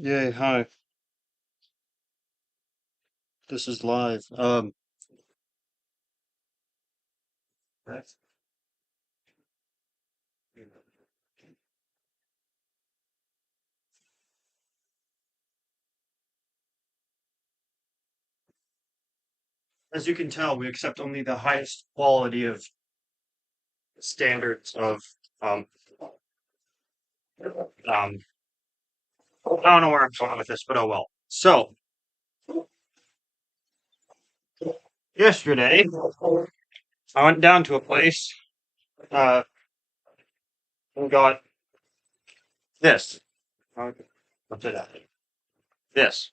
Yay, hi. This is live. As you can tell, we accept only the highest quality of standards of um um I don't know where I'm going with this, but oh well. So yesterday I went down to a place uh and got this. Uh, What's it? This.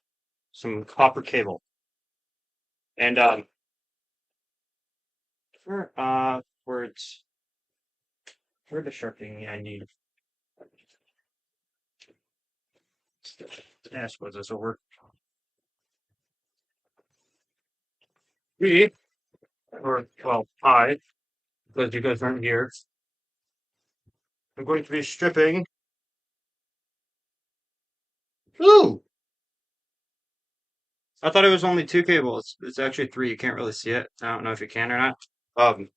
Some copper cable. And words for the sharpening I need. Yeah, I suppose this will work. We or well, I, because you guys aren't here, I'm going to be stripping. Ooh! I thought it was only two cables. It's actually three. You can't really see it. I don't know if you can or not. Um,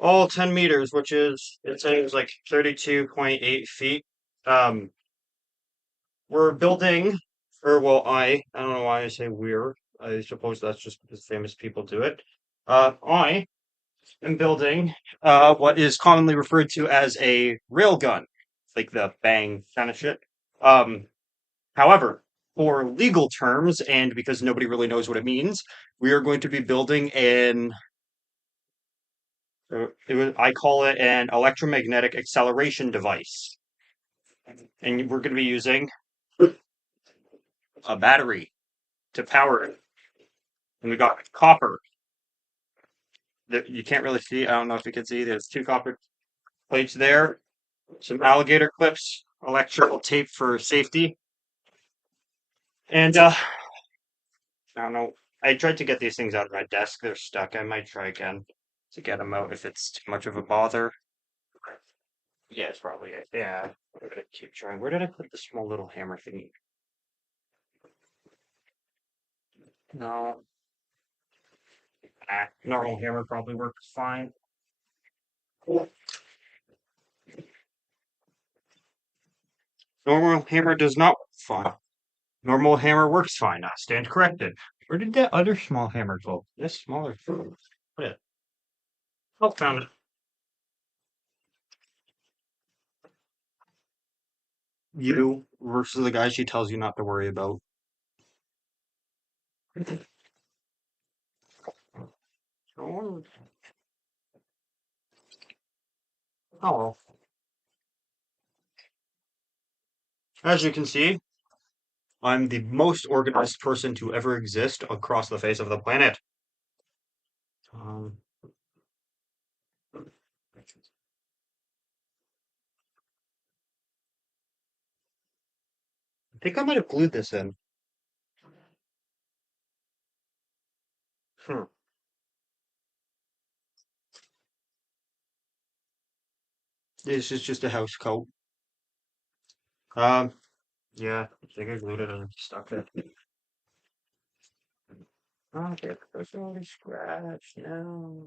all 10 meters, which is, it says like 32.8 feet. Um, we're building, or well, I don't know why I say we're. I suppose that's just because famous people do it. I am building what is commonly referred to as a rail gun, like the bang kind of shit. Um, However, for legal terms, and because nobody really knows what it means, we are going to be building I call it an electromagnetic acceleration device. And we're going to be using a battery to power it. And we got copper that you can't really see. I don't know if you can see. There's two copper plates there, some alligator clips, electrical tape for safety. And I don't know. I tried to get these things out of my desk. They're stuck. I might try again to get them out if it's too much of a bother. Yeah, it's probably it. Yeah, I'm gonna keep trying. Where did I put the small little hammer thingy? No, normal hammer probably works fine. Normal hammer does not work fine. Normal hammer works fine. I stand corrected. Where did that other small hammer go? This smaller. Yeah. Oh, found it. You versus the guy she tells you not to worry about. Oh, well. As you can see, I'm the most organized person to ever exist across the face of the planet. Um, I think I might have glued this in. Hmm. This is just a house coat. Um, yeah, I think I glued it and stuck it. Okay, there's only scratch now.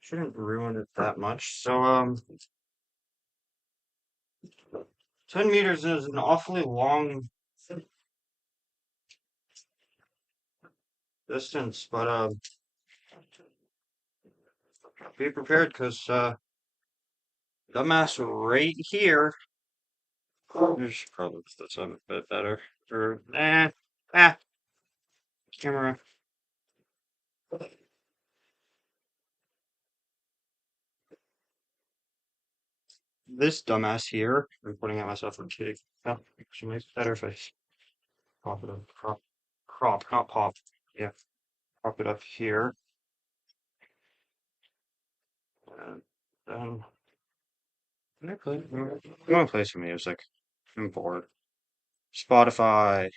Shouldn't ruin it that much. So, 10 meters is an awfully long distance, but, be prepared because, dumbass right here. There's probably this a bit better. Or, camera. This dumbass here. I'm pointing at myself and kidding. Oh, actually makes it better if I pop it up. Crop, not pop. Yeah, prop it up here. And then can I play? I'm gonna play some music. I'm bored. Spotify.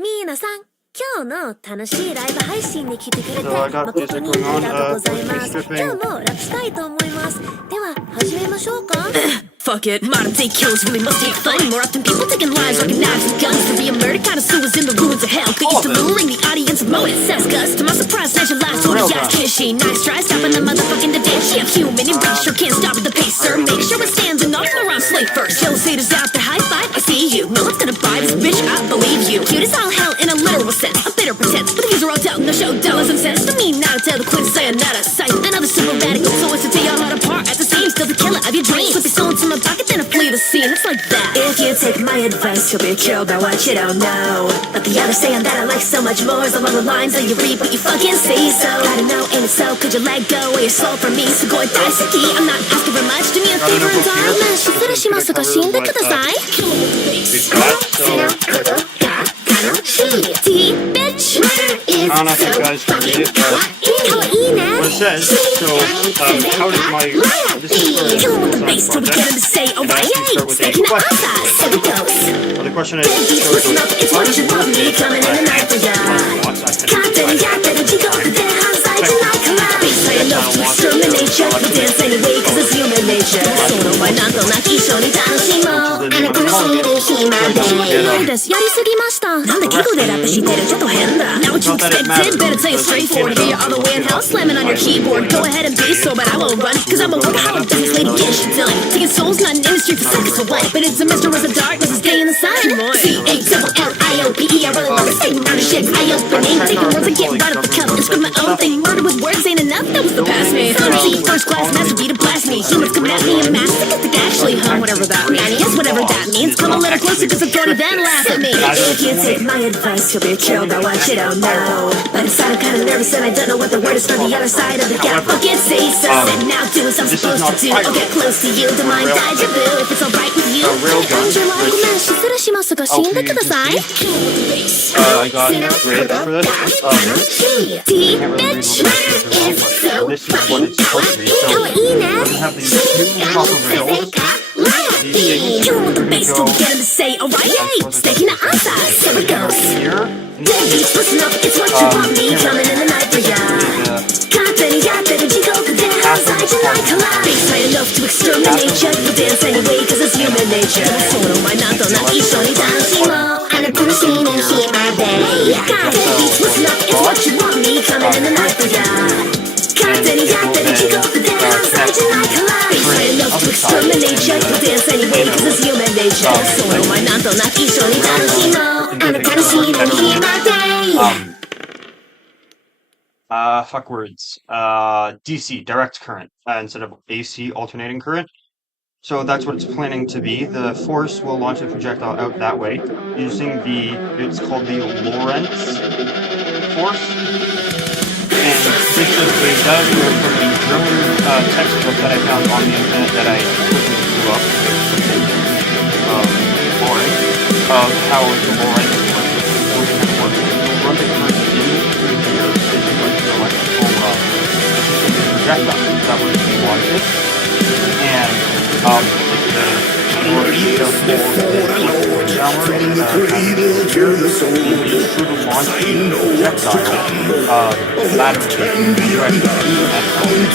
皆さん、今日の楽しいライブ配信に来てくれて So I got 誠 music に going あり on, がとうございま voice す。 stripping. 今日もラップしたいと思います。では、始めましょうか。Fuck it, modern day kills really must take fun. More often people taking lives, rocking knives and guns. To be a murder connoisseurs in the ruins of hell. They used to luring the audience of motive says Gus. To my surprise, snatch your lives, 40 guys kiss she. Nice try, stopping the motherfucking the dance. She a human and we sure can't stop at the pace, sir. Make sure it stands and off around slave first. Jealous haters out there, high five, I see you. No one's gonna buy this bitch, I believe you. Cute as all hell in a literal sense, a bitter pretense. But the views are all doubting, no show dollars and cents. To me, not to tell the queen, saying not a sight. Another super radical, so it's to tear y'all all apart at the seams. Still the killer of your dreams. Put the soul into my pocket, then I flee the scene. It's like that. If you take my advice, you'll be killed by what you don't know. But the other saying that I like so much more is along the lines that you read what you fucking see. So gotta know, ain't it so? Could you let go of your soul from me? So go and daisuki. I'm not asking for much. Do me a favor and die. 失礼しますが死んでください。T bitch. I don't know if you guys can read it, but what it says, so, how did my, this is for Kill him with the bass till we get him to say, and alright, I can start with taking a the question. outside, so it goes. Well, the question is, Baby, so listen up, it's what you want me coming in the night for ya. Content, got that, and you go to that outside tonight, come on. Bass high enough to exterminate ya. We dance anyway, cause it's human nature. その前なんとなき一緒に楽しもう。あなたの知る暇で。です、やりすぎました。なんで季語でラップしてるちょっと変だ。Now what you expected, better tell you straightforward. Hear your other way in hell slamming on your keyboard. Go ahead and be so, but I won't run. Cause I'm a workaholic business lady, get shit done. Taking souls, not an industry for seconds for what? But it's a mystery, it's a darkness, it's day in the sun. C-A-double-L-I-O-P-E, I really love to say murder shit. Eye-opening, taking words and get right up the cup. And script my own thing, murder with words ain't enough, that was the past me. Cheeky first class masterpiece to blast me. Humans coming at me in mass, to actually, whatever that means. Yes, whatever that means. Come a little closer, cause I'm funny, then laugh at me. If you take my advice, you'll be killed by what you don't know. But inside I'm kinda nervous and I don't know what the word is from the other side of the gap. Fucking say so, sit now, do as I'm supposed to do. I'll get close to you, don't mind deja vu. If it's alright with you, Angela, ごめん、失礼しますが死んでください。I got graded for this. T Can't really read bitch. what this is what it's supposed to be. So, 顔いいね。 it doesn't have these two proper rails. These Kill him with the bass till we go get him to say, alright, steak in the outside, so it goes. here. Babies, listen up, it's what you want me coming in the night for ya. Content, got that, and you go to that outside tonight, come on. Bass high enough to exterminate ya. We'll dance anyway, cause it's human nature. その前なんとな一緒に楽しもう。あなたの死ぬ暇で。Babies, listen up, it's what you want me coming in the night for ya. Content, got that, and you go to that outside tonight, come on. Bass high enough to exterminate ya. We'll dance anyway, cause it's human nature. その前なんとな一緒に楽しもう。あなたの死ぬ暇で。Fuck words. DC, direct current, instead of AC, alternating current. So that's what it's planning to be. The force will launch a projectile out that way, using it's called the Lorentz force. And this is a diagram from the German textbook that I found on the internet that I quickly blew up. Boring. Of how the Lorentz force works. Run the current in through here is going to electrical projectile. That would be wanted. And the more detailed force downward and here is through the launch projectile battery directly at home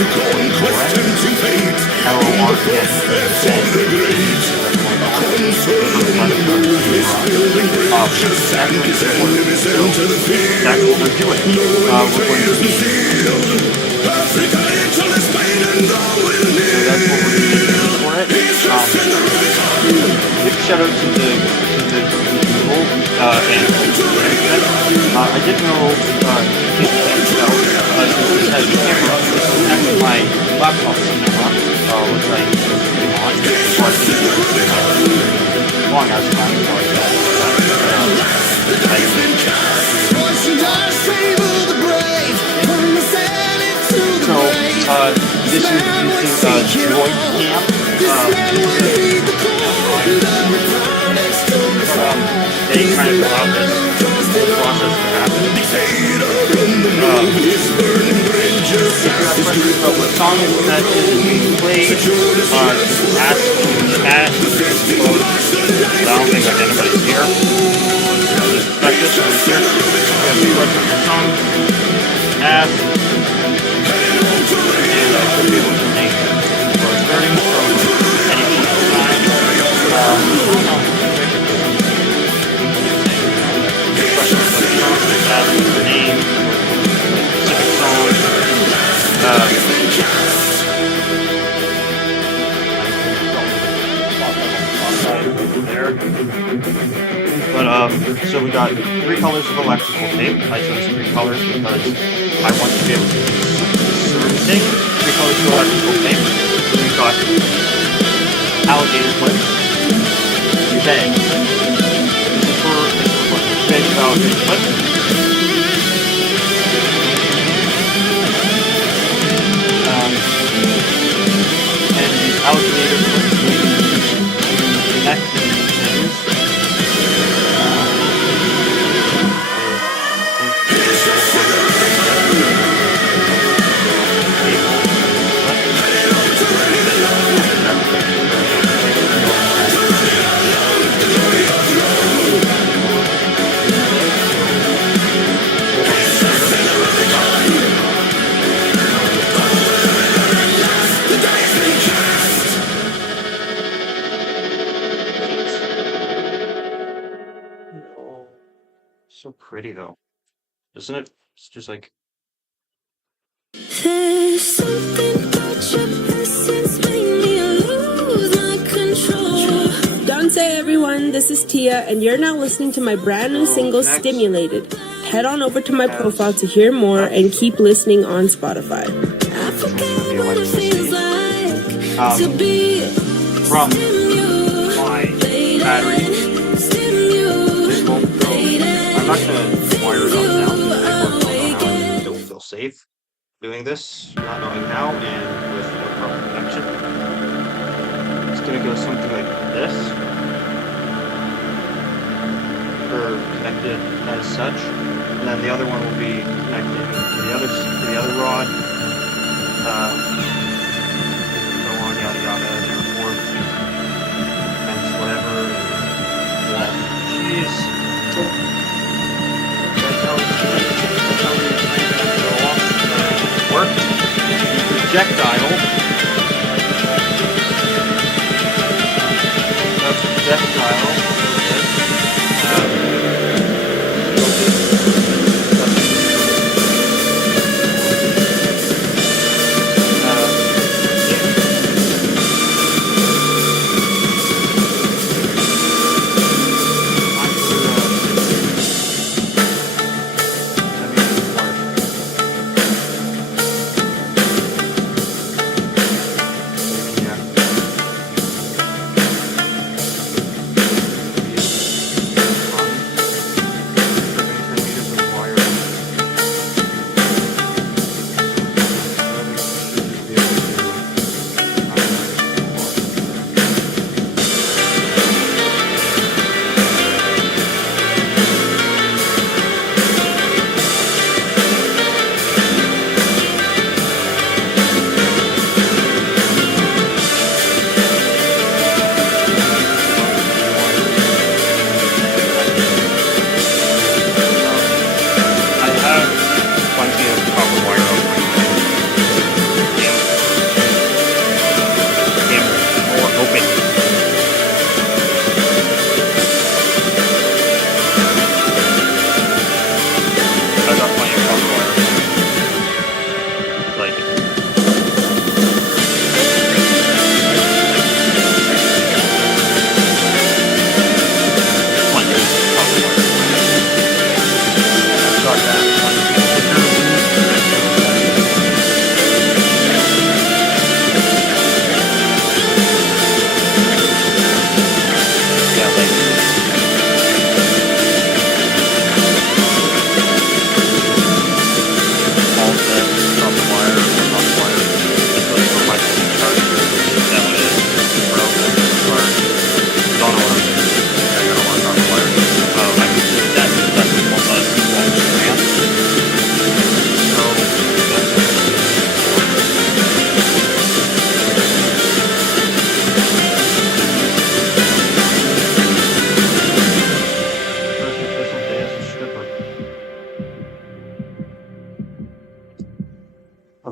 I will launch it that's what we're doing. We're going to be that's what we're doing for it. Big shout out to the Google and I didn't know since this has a camera. This is actually my laptop's camera, which I use to stream on. So I think long as time before I get this is using Droid Cam. They kind of allow this process to happen. If you have questions about what song that is being played, just ask in the chat. I don't think that anybody's here. Just expect this. there. But so we got 3 colors of electrical tape. I chose 3 colors because I want to be able to discern 3 colors of electrical tape. We've got alligator clips, pegs. Pegs of alligator clips. And these alligator clips connect these things. So pretty though, isn't it? It's just like There's something about your presence make me lose my control. Don't say everyone, this is Tia, and you're now listening to my brand new single, next. Stimulated. Head on over to my profile to hear more and keep listening on Spotify. I forget what it feels like to be from my battery. This won't go. I'm not gonna wire it up now. I don't feel safe doing this, not knowing how, and with the proper connection. It's gonna go something like this, or connected as such, and then the other one will be connected to the other rod. So on, yada yada, therefore, hence whatever. Jeez. That's how we go off. Work. Projectile. That's projectile.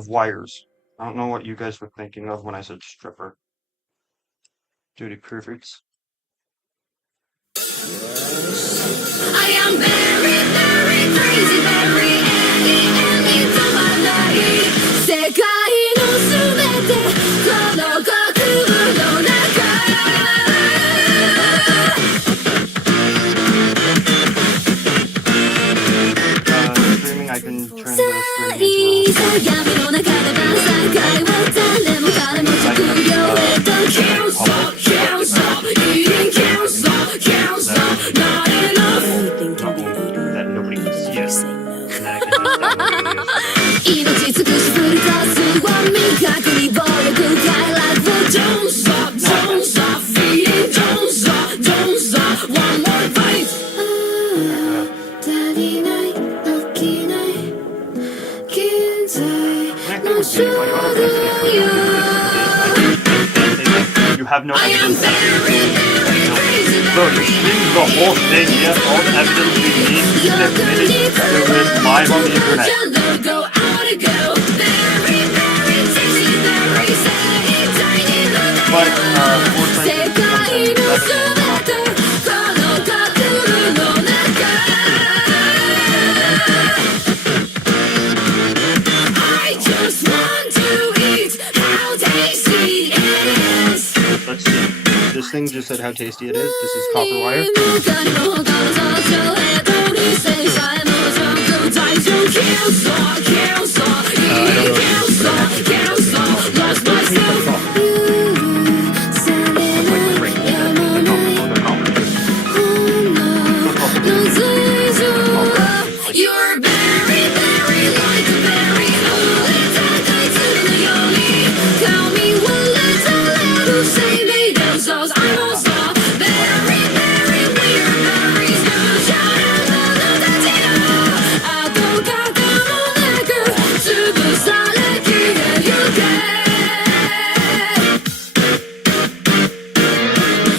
Wires. I don't know what you guys were thinking of when I said stripper. Duty perfects. I am very, very crazy, very any time I like. 世界のすべてこの国の中 You have no evidence. So this is the whole thing. Yes, all the evidence we need to admit it. There is live on the internet. But I just want to eat how tasty it is. let's see. This thing just said how tasty it is. This is copper wire. You're very, very like a berry. Tell me one little little say me those I'm also very, very weird berries.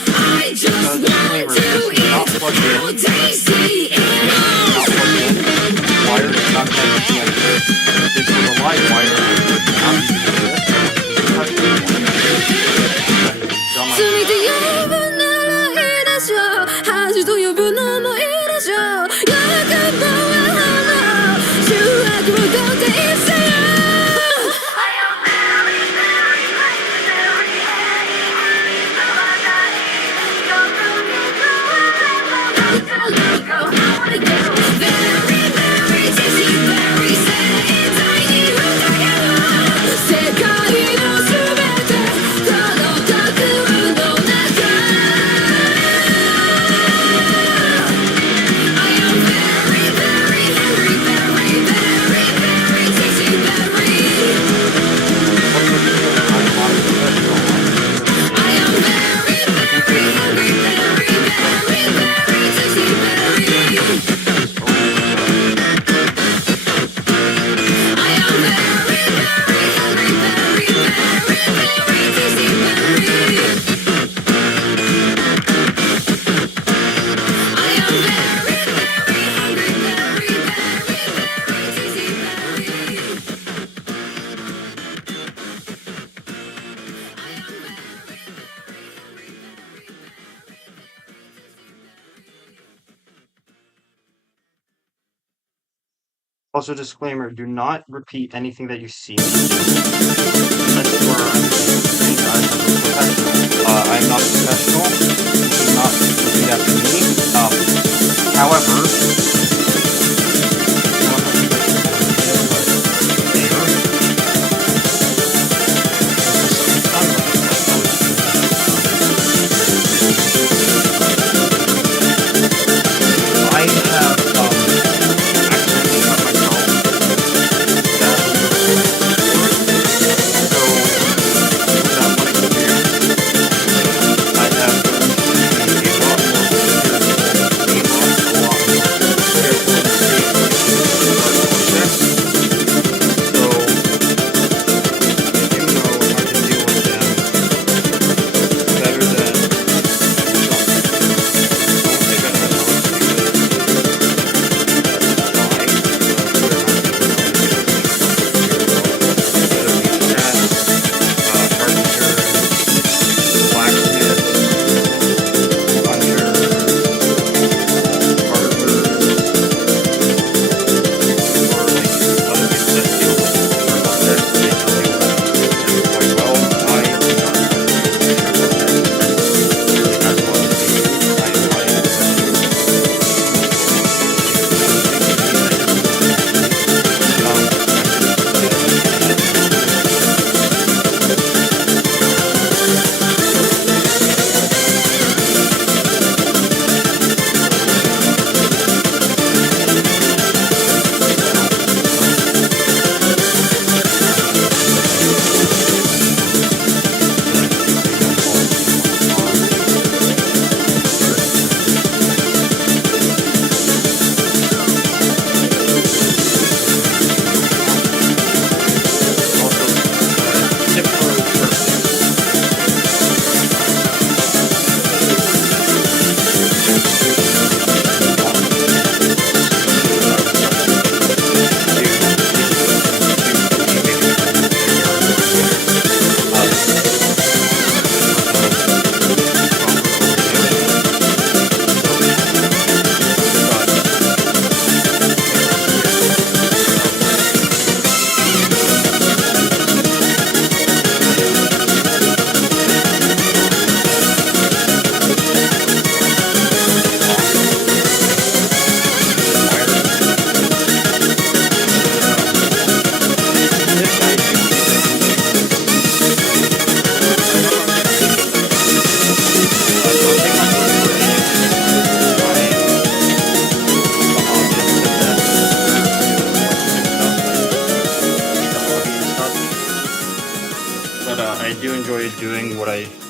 I just want to eat how tasty it is. Wire is not connected to anything. This is a live wire. Also, disclaimer, do not repeat anything that you see. Unless you are trained as a professional. I am not a professional. Do not repeat after me. However, I have accidentally cut myself. So without wanting to do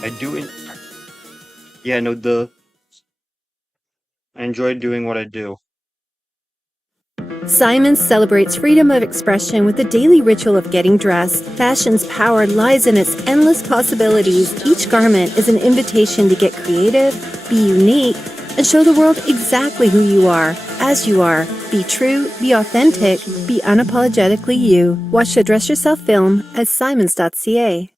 I do it. Yeah, no, I enjoy doing what I do. Simons celebrates freedom of expression with the daily ritual of getting dressed. Fashion's power lies in its endless possibilities. Each garment is an invitation to get creative, be unique, and show the world exactly who you are, as you are. Be true, be authentic, be unapologetically you. Watch the Dress Yourself film at simons.ca.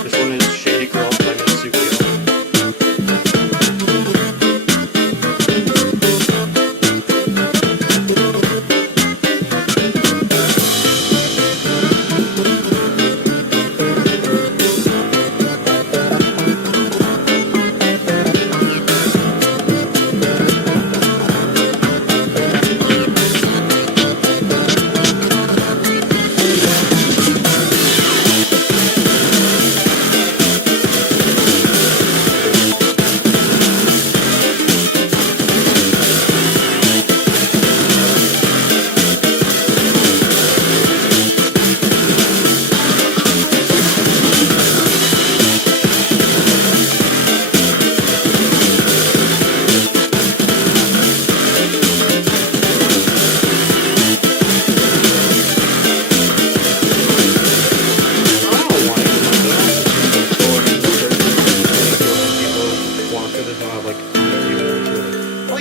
This one is Shady Girl by Mitsukio.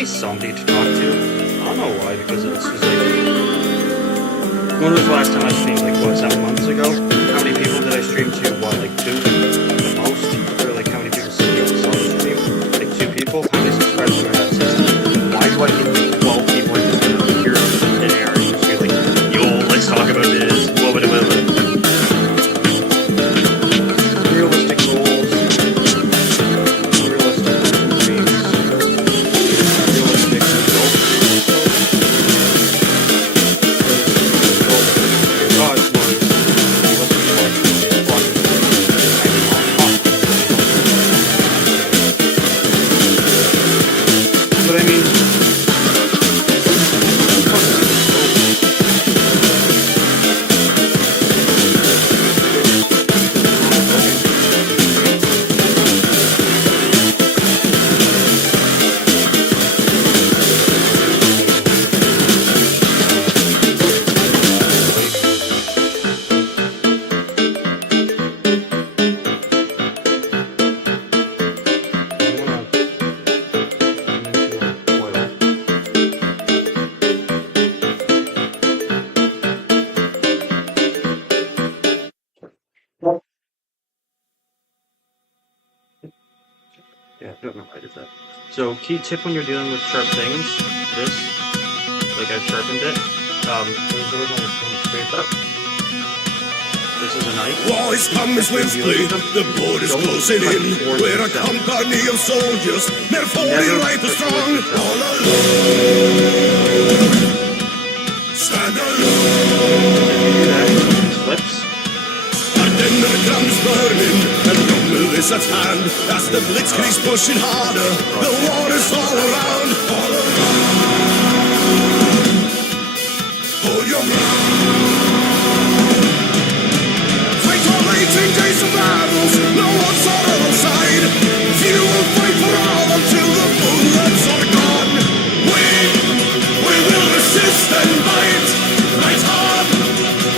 Somebody to talk to. I don't know why, because it's just like, when was the last time I streamed? Like, what, 7 months ago? How many people did I stream to? What, like 2? The most? Or like, how many people saw the stream? Like 2 people? How many subscribers do I have? 60? Why do I get 12 people I just gonna appear in air and just be like, yo, let's talk about this? Realistic goals. Realistic dreams. Realistic results. God's but I mean, yeah, I don't know why I did that. So, key tip when you're dealing with sharp things, this, like I've sharpened it, there's a little straight up. This is a knife. War is coming swiftly, the border's closing in. We're a company of soldiers, therefore we right the strong. All alone, stand alone. That slips. And then the drums burning, and rumble is at hand. As the blitzkrieg's pushing harder, the war is all around. All around, hold your ground. Fight all 18 days of battles, no one's on our side. Few will fight for all until the bullets are gone. We will resist and fight, fight hard,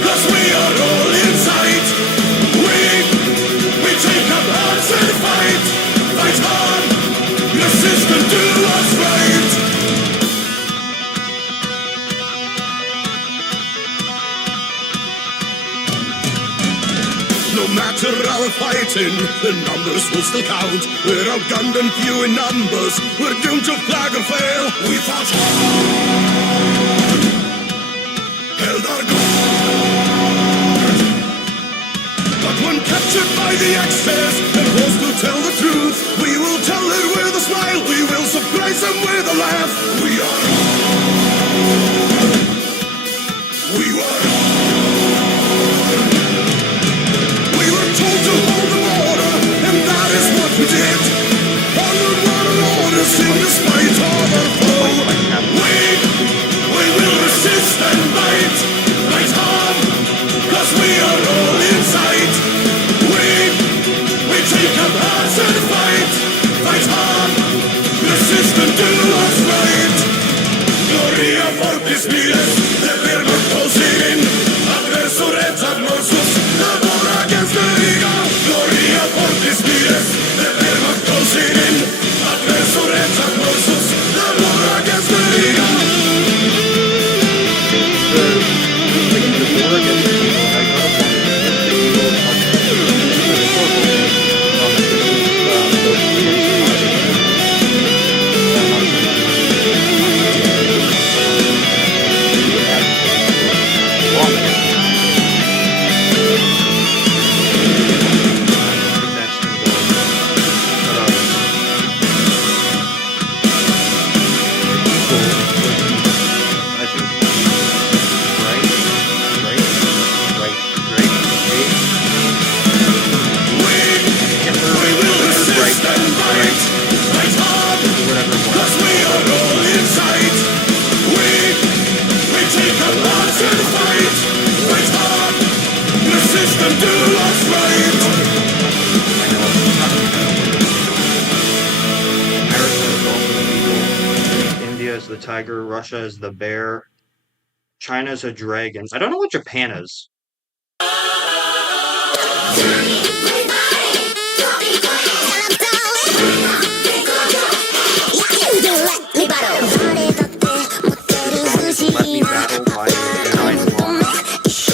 'cause we are all inside. We take up arms and fight, fight hard, resist and do what's right. No matter our fighting, the numbers will still count. We're outgunned and few in numbers, we're doomed to flag or fail. We fought hard, held our ground, but when captured by the excess and forced to tell the truth, we will tell it with a smile, we will surprise them with a laugh. We are on, we were on. We were told to hold the border, and that is what we did. Onward, one orders in despite of our foe. spires, det blir mörkt på scenen. Aggressorets admorsus, the war against the Liga. Gloria Fortis spires, det blir mörkt på scenen. Aggressorets admorsus, the war against the Liga. India is the tiger, Russia is the bear, China's a dragon. I don't know what Japan is. Let me battle by 9 long. 9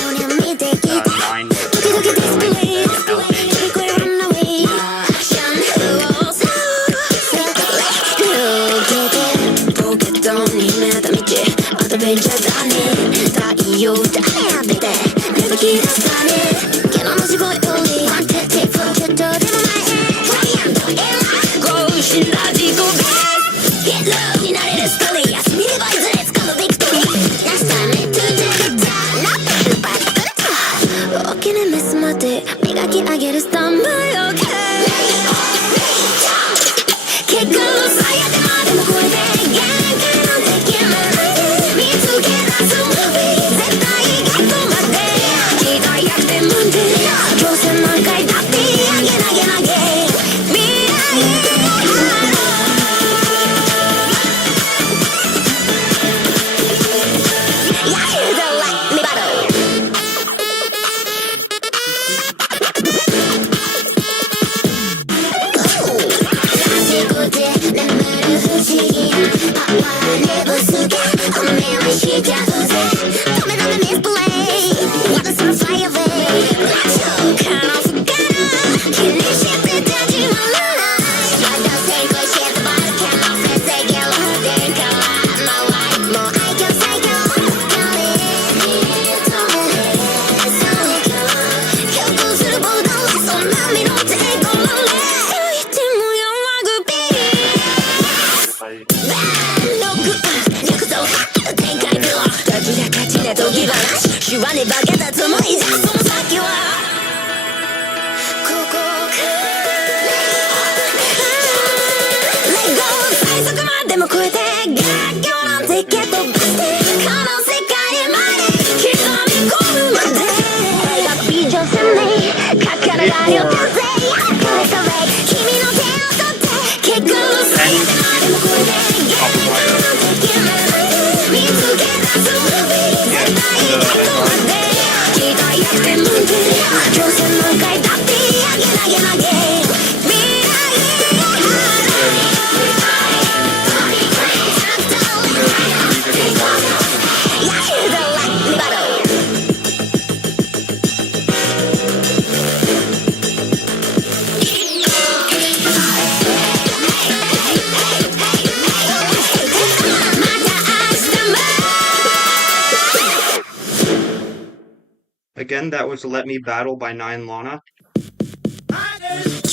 Again, that was Let Me Battle by 9 Lana.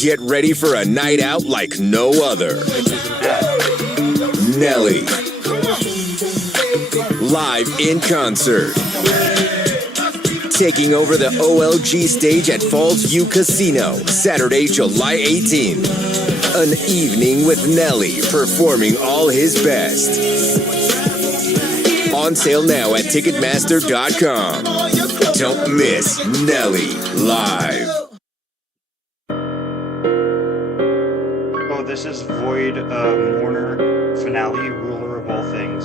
Get ready for a night out like no other. Nelly. Live in concert. Taking over the OLG stage at Falls View Casino, Saturday, July 18th. An evening with Nelly performing all his best. On sale now at Ticketmaster.com. Don't miss Nelly live. Oh, this is Void Mourner Finale, Ruler of All Things.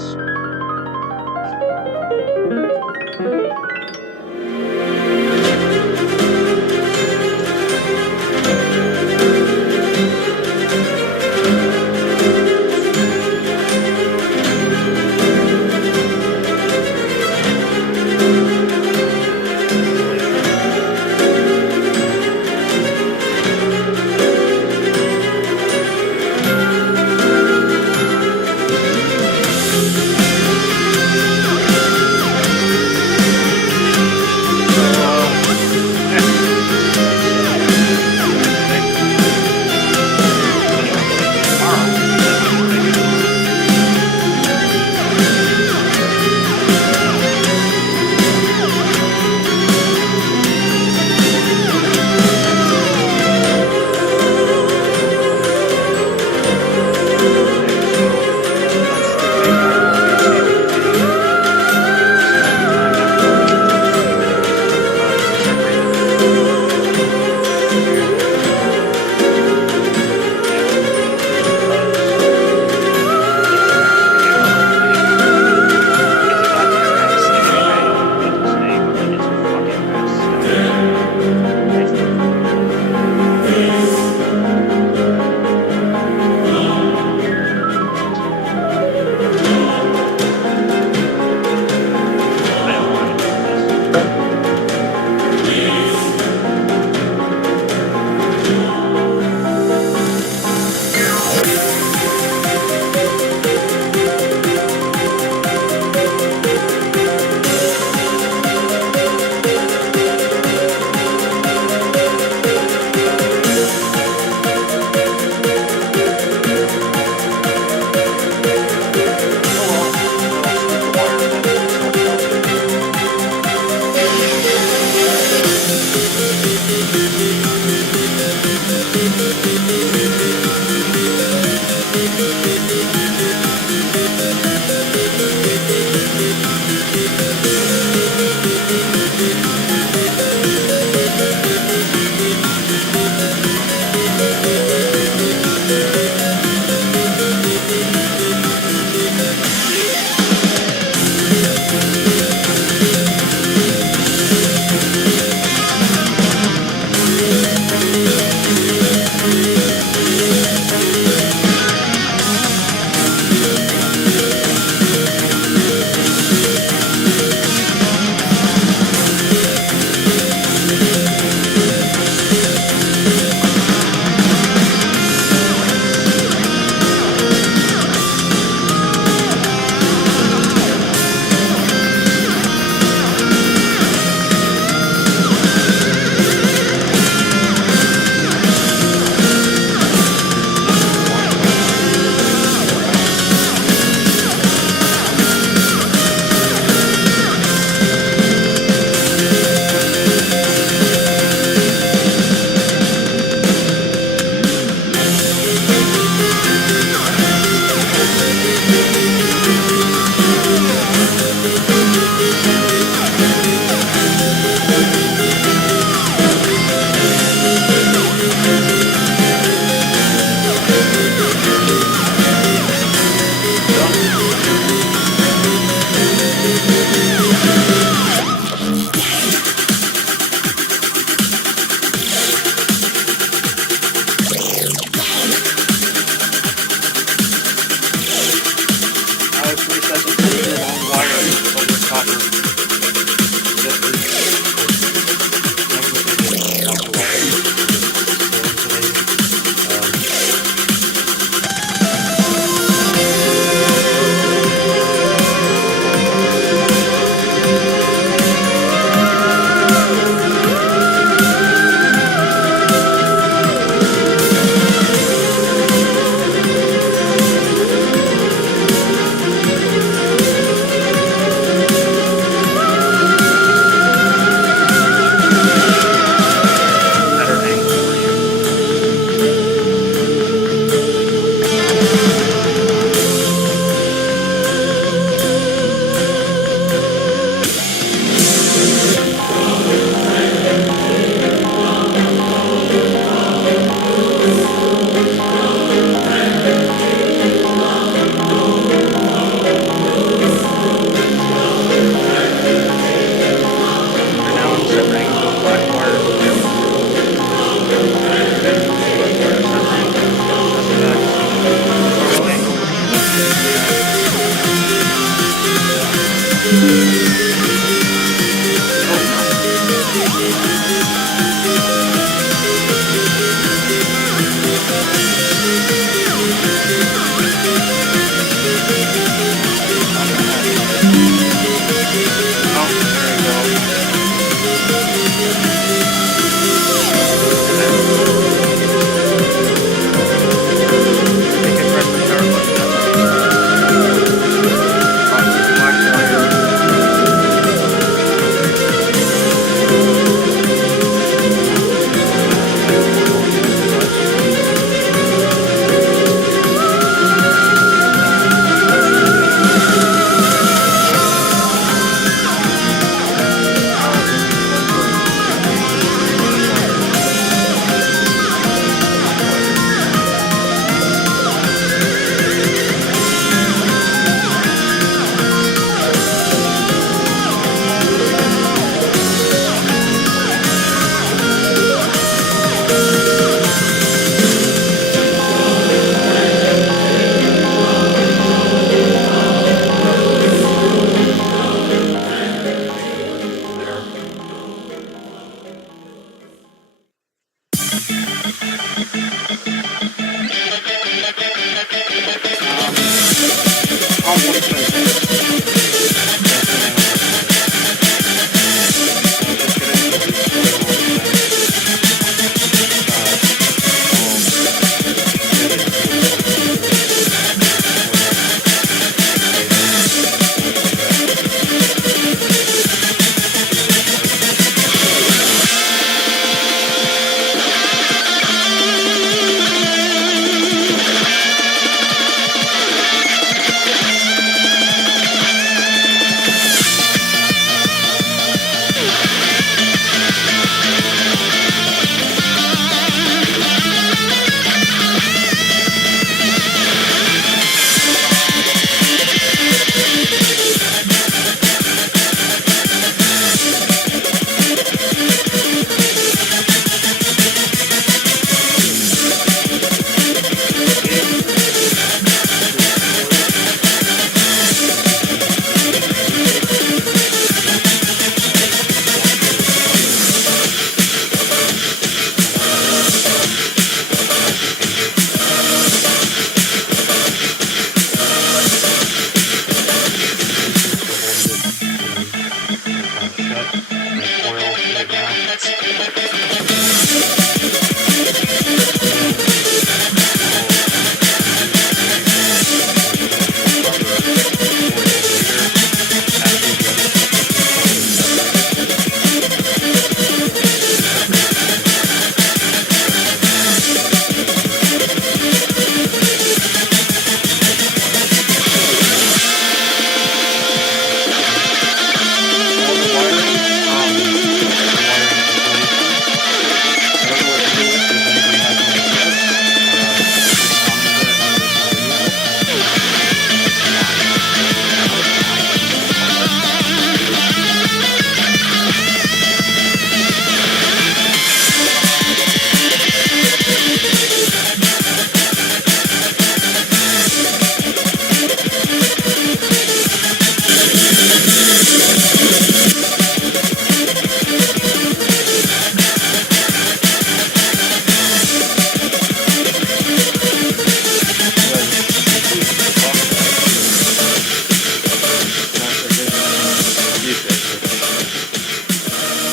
shut, and it's oil right now.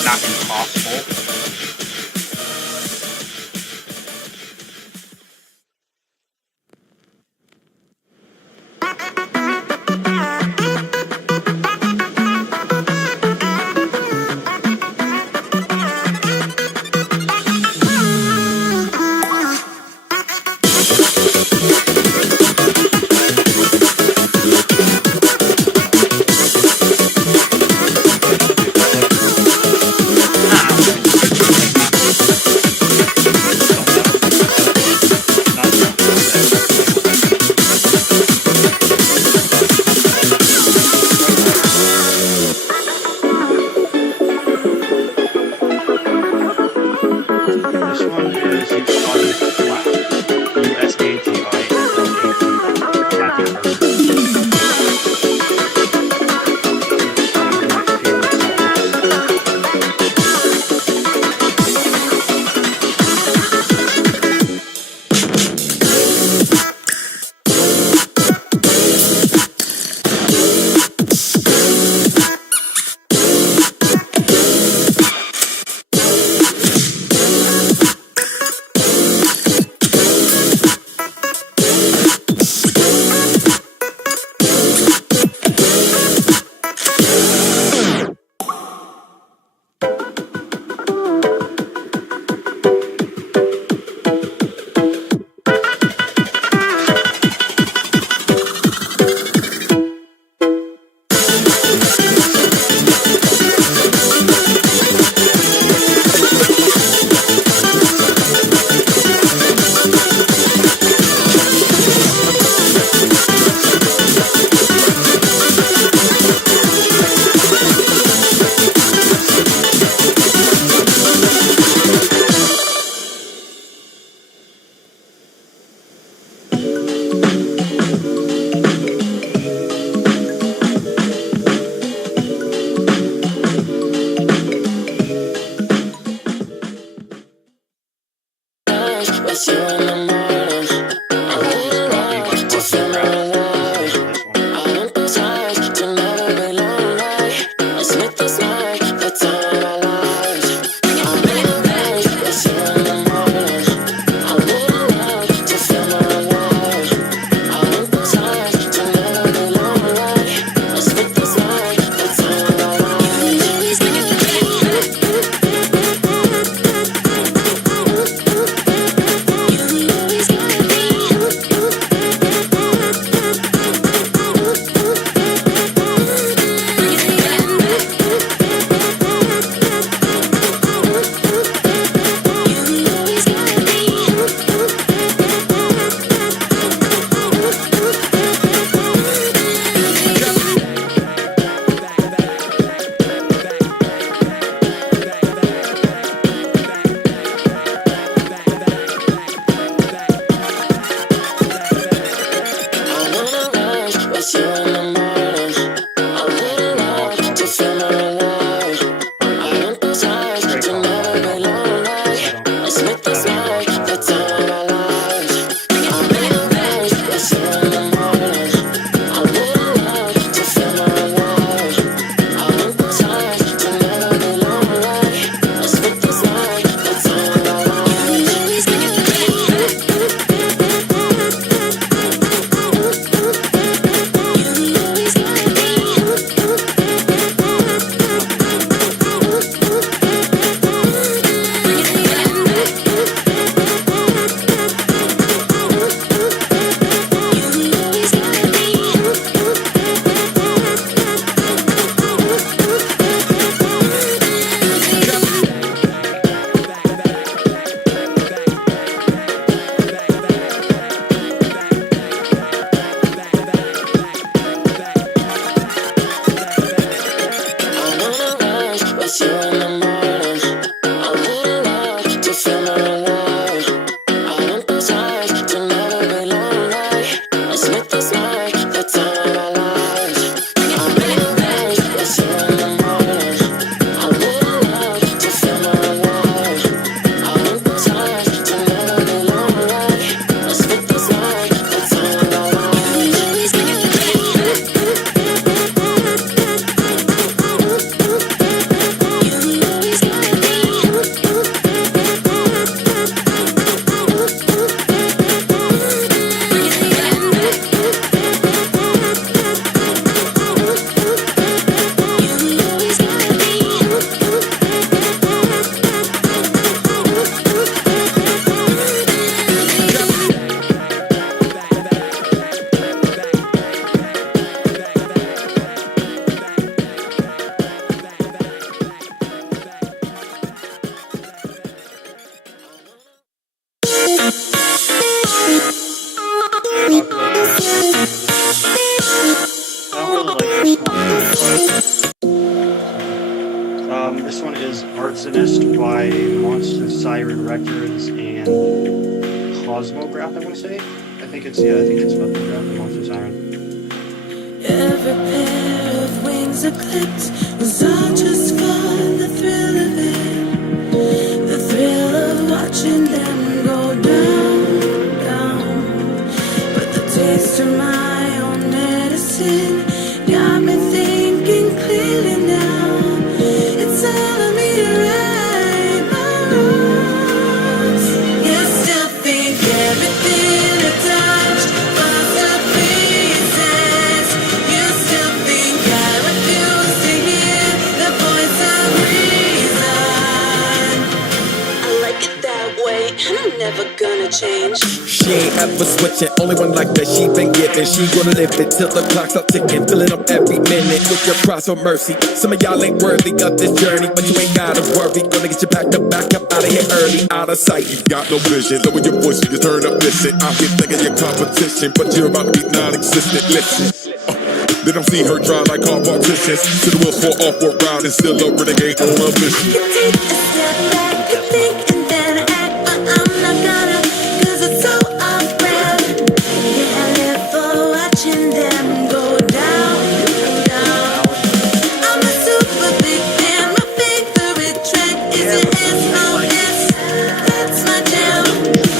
Not impossible. it's you in the morning. I wouldn't lie to feel more alive. I want those highs to never be lonely. Let's make this night the time of our lives. I realize it's you in the morning. I wouldn't lie to feel more alive. I want those highs to never be lonely. Let's make this night the time of our lives. This one is Arsonist by Monster Siren Records and Cosmograph, I want to say. I think it's Cosmograph and Monster Siren. Every pair of wings are clipped was all just for the thrill of it. The thrill of watching them go down, down. But the taste of my own medicine got me thinking clearly now. It's telling me to right my wrongs. You still think everything I touched was a pieces. You still think I refuse to hear the voice of reason. I like it that way, and I'm never gonna change. She ain't ever switching, only one like that she been giving. She gonna live it till the clock's up ticking, filling up every minute with your cross of mercy. Some of y'all ain't worthy of this journey, but you ain't gotta worry. Gonna get you back up out of here early, out of sight. You got no vision, lower your voice when you turn up, listen. I can think of your competition, but you're about to be non-existent, listen. They don't see her drive like car partitions. To the wheels fall off, walk round and still a renegade on a mission. You take a step back and think and then act, but I'm not gonna, cause it's so off-brand. Yeah, I live for watching them go down, down. I'm a super big fan, my favorite track is your SOS. That's my jam.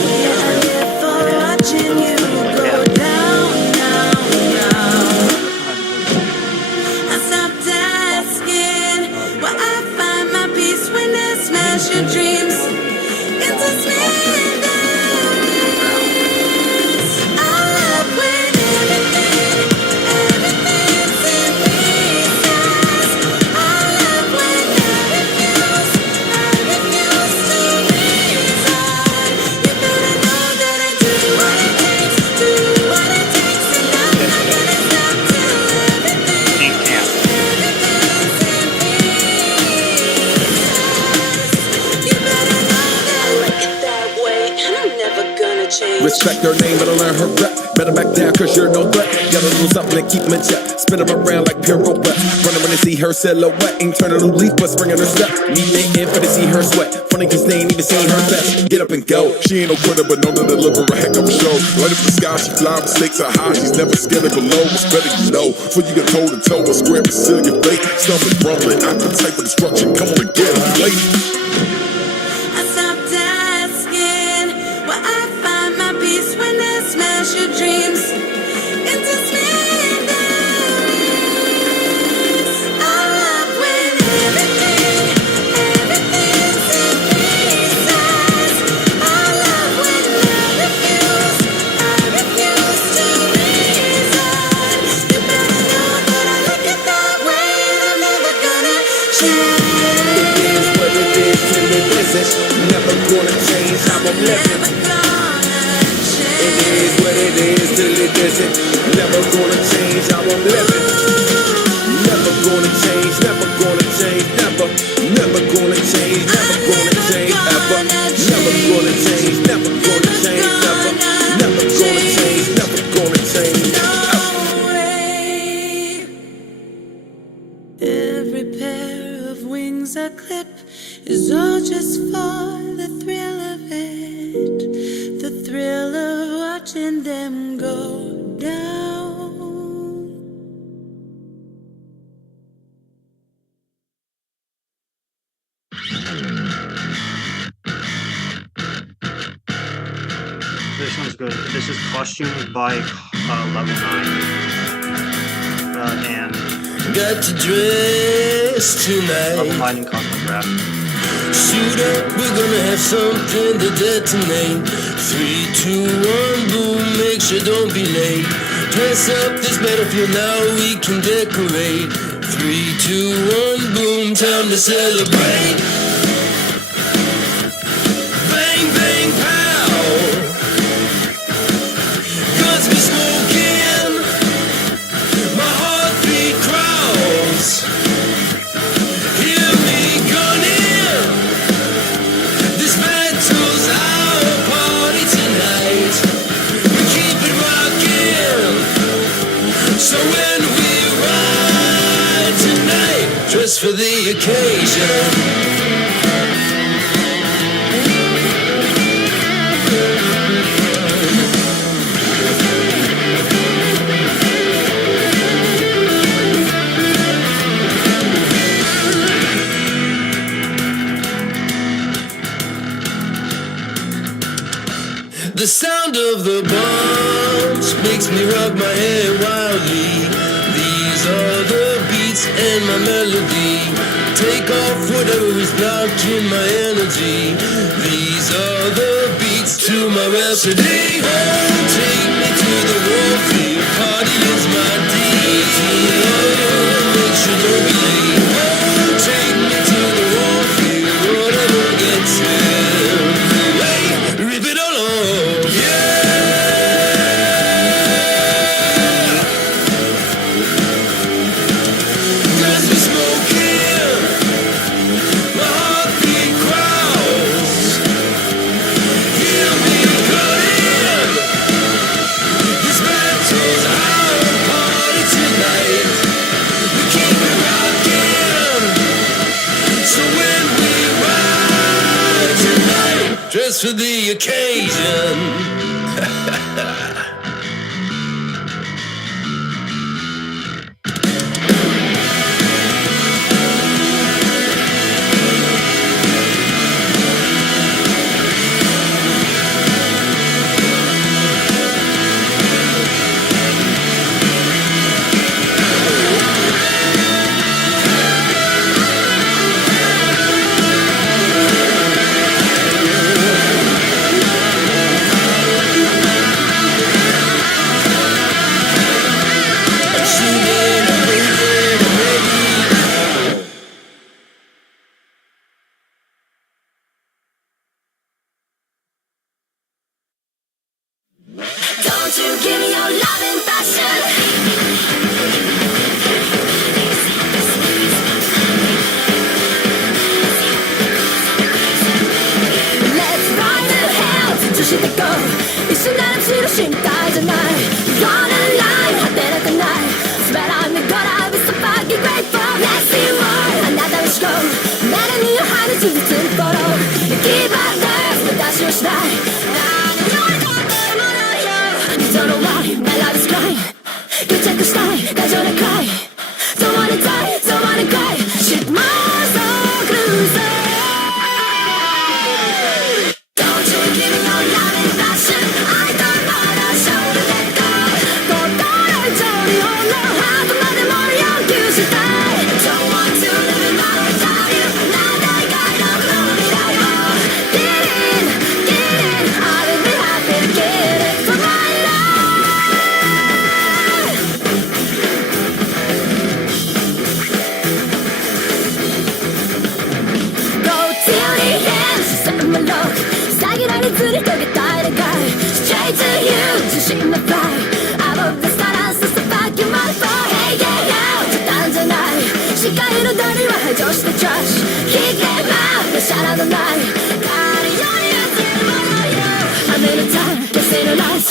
Yeah, I live for watching you go down, down, down. I stopped asking where I find my peace when I smash your dreams into smithereens. I love when everything's in pieces. I love when I refuse to reason. You better know that I do what it takes, and I'm not gonna stop till Ink Camp. you better know that I like it that way, and I'm never gonna change. Respect her name, better learn her rep. Better back down, cause you're no threat. Gotta do something to keep me in check. Spin her around like pirouette. Running when they see her silhouette. Ain't turning a leaf, but springing her step. Need they in for to see her sweat. Funny cause they ain't even seen her best. Get up and go. She ain't no quitter, but known to deliver a heck of a show. Right up the sky, she fly, mistakes are high. She's never scared of below. What's better, you know. Before you get toe to toe, a square and seal your fate. Stumbling, rumbling, I'm the type of destruction. Come on and get it, lady. I stopped asking where I find my peace when I smash your dreams into smithereens. I love when everything's in pieces. I love when I refuse to reason. You better know that I like it that way, and I'm never gonna change. It is what it is till it isn't. Never gonna change how I'm living. Never gonna It is what it is till it isn't. Never gonna change how I'm living. Never gonna change, never gonna change, never. Never gonna change, never gonna change, ever. Never gonna change, never gonna change, never. Never gonna change, never gonna change, ever. change. every pair of wings I clip is all just for the thrill of it, the thrill of watching them go down. This one's good. This is Costumes by Level 9. And Got to dress tonight. Level 9 in Cosmograph. Suit up, we're gonna have something to detonate. 3, 2, 1, boom, make sure don't be late. Dress up this battlefield now, we can decorate. 3, 2, 1, boom, time to celebrate. Bang, bang, pow. Guns be smoking, my heartbeat crawls. Hear me gunning, this battle's our party tonight. We keep it rocking, so when we ride tonight, dress for the occasion. The sound of the bombs makes me rock my head wildly. These are the beats and my melody. Take off whatever is blocking my energy. These are the beats to my rhapsody. Oh, take me to the warfield. Party is my deed. Make sure don't be late. Oh, take me to the warfield. Whatever gets in the way, rip it all on. Dress for the occasion. Don't you give me your love and passion. Let's ride to hell. 女子で go 一緒なら知る心配じゃない You're on a line 果てなくない Swear I'm gonna be so fucking grateful Let's see more あなたの思考メロディーを張る事実に follow You keep on there 私をしない Don't know why my love is crying 決着したい過剰な cry Don't wanna die, don't wanna cry Shit my soul cruising Don't you give me your love and passion I don't wanna show you let go 心以上に女のハートまでも要求したい Don't want to live in my without you なんだ以外のこの未来を Get in, get in I will be happy to get it for my life Go till the end set my look 遮られずに遂げたい願い Straight to you 自信の fly Above the stars さばきまる Hey yeah yeah 冗談じゃない視界の鳥は排除して Trash Keep them out 列車などない誰より熱いものよ雨のタイム消せるライス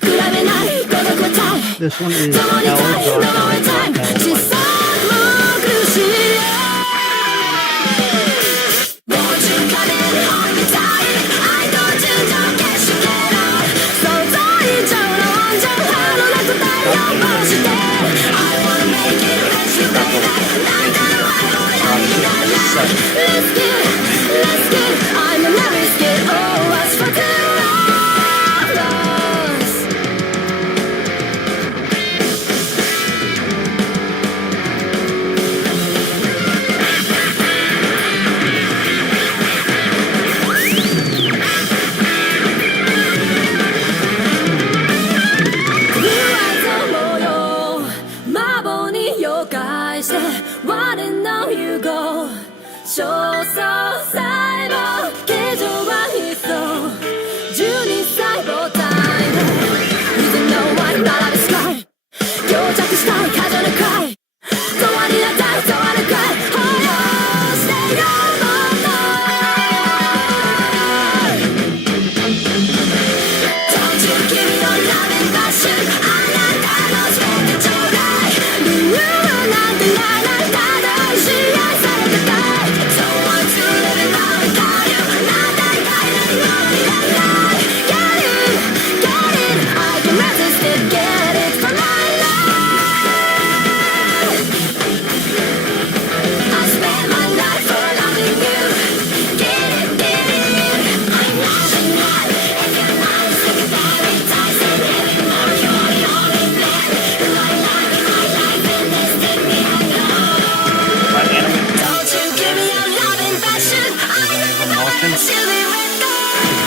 比べない孤独はタイ This one is 共にタイム L. No more time 小さくも苦しい焦燥細胞形状は一層12細胞体の Reason no one not of his life 強弱したい過剰なクライ永遠になった人はなくらい抱擁しているもの Don't you give me your loving passion あなたの全てちょうだいルールなんていらないただ支配されてたい Don't want to live in love without you なんていないのにいらない Get it, get it I can resist it, get it for my life I spend my life for loving you Get it, get it I'm loving life If you're not sick of every time Say living more, you're the only man Who I love in my life And this take me alone My anime Don't you give me your loving passion I never let you be with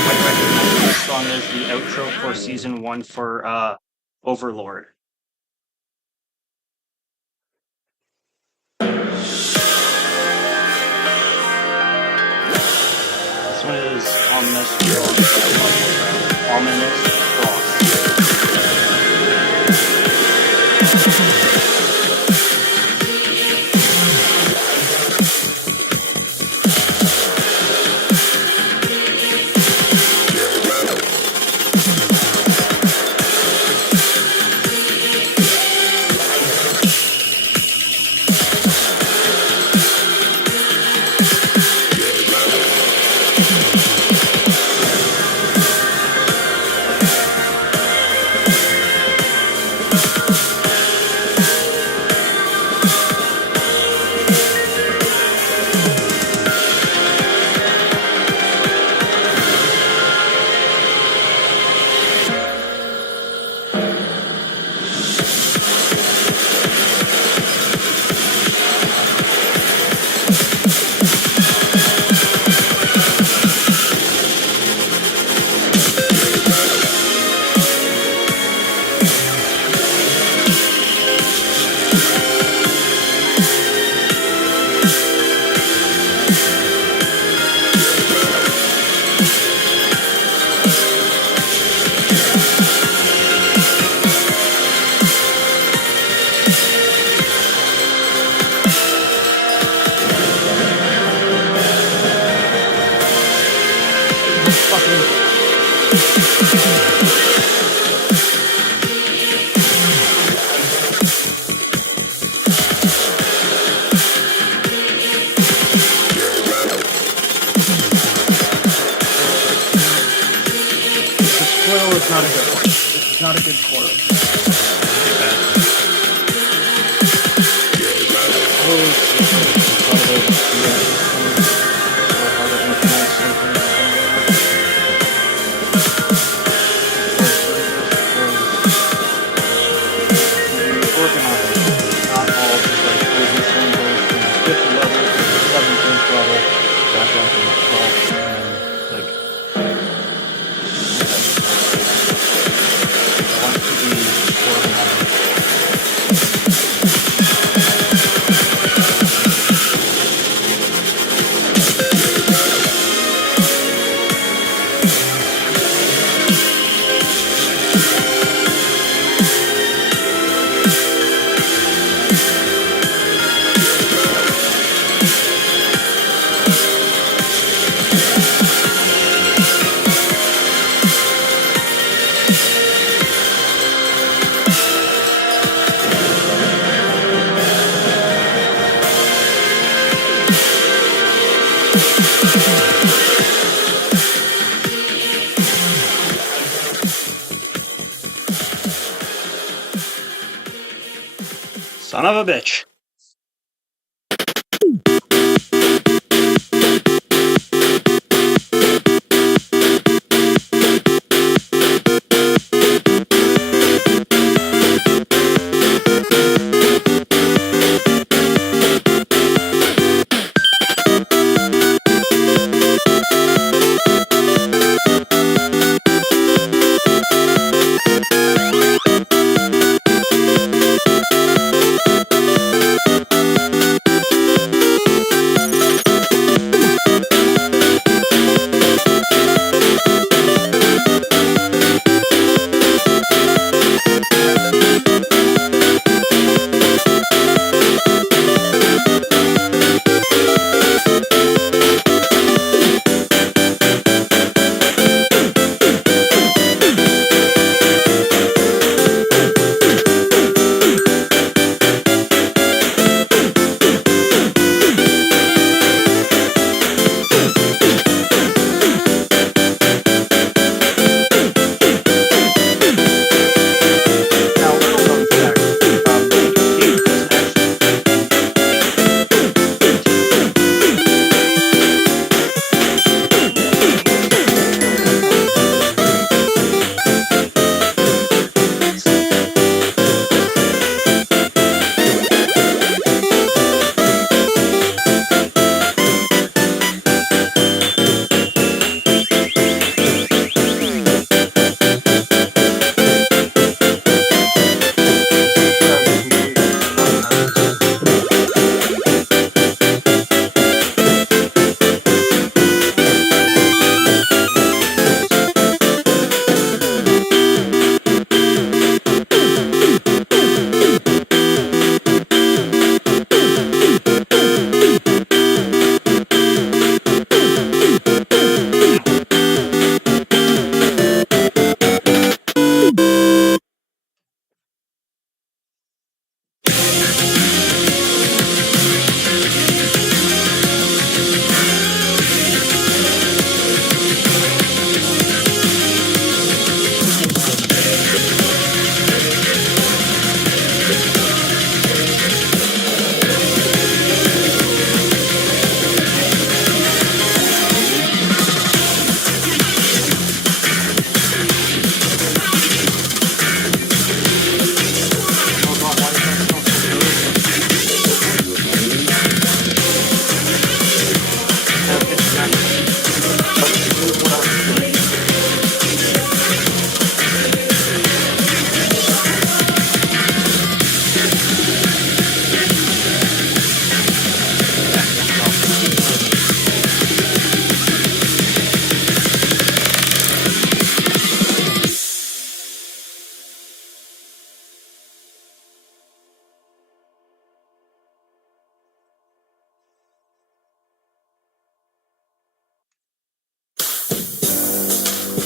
I recognize this song as the outro for season 1 for Overlord. This one is Ominous Frost. Ominous Frost. Squirrel is not a good one. It's not a good squirrel. Son of a bitch.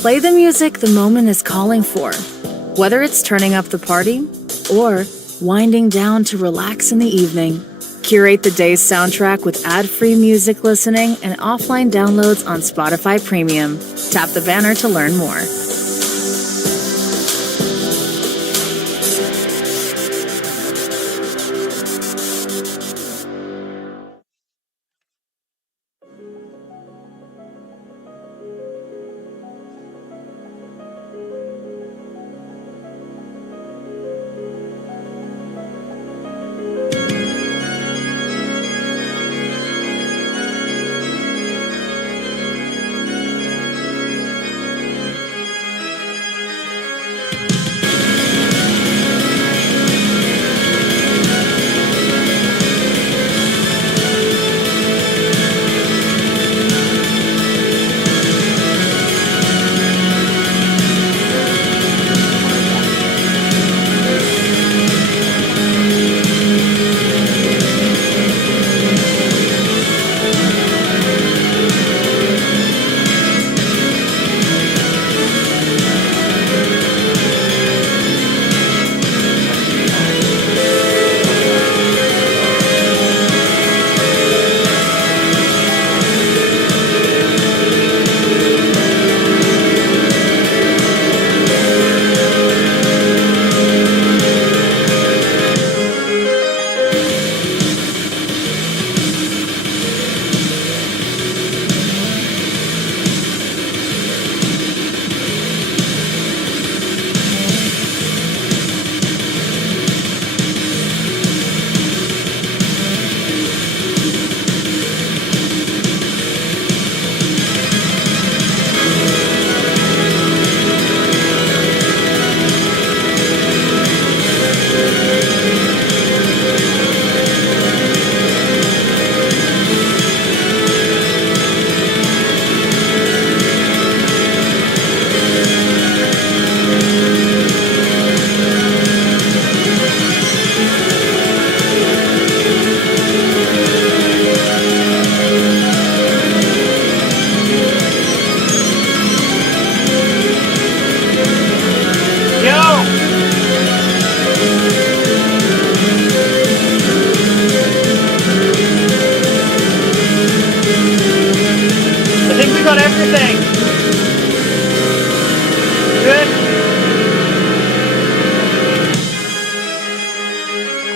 Play the music the moment is calling for, whether it's turning up the party or winding down to relax in the evening. Curate the day's soundtrack with ad-free music listening and offline downloads on Spotify Premium. Tap the banner to learn more.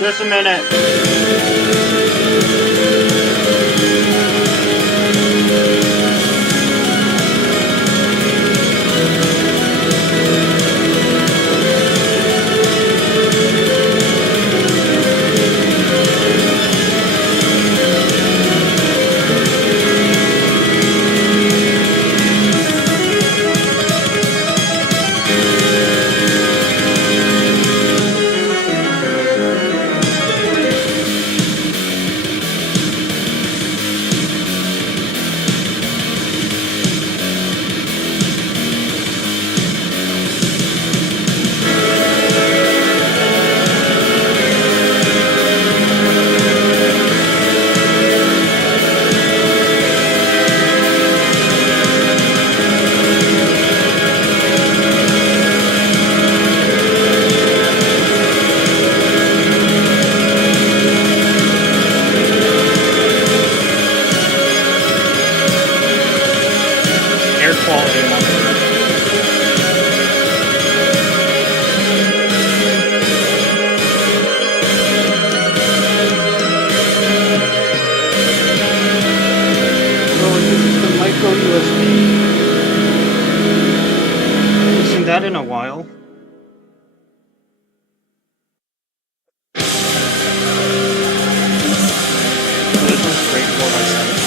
Just a minute. That in a while. This one's straight 4x7.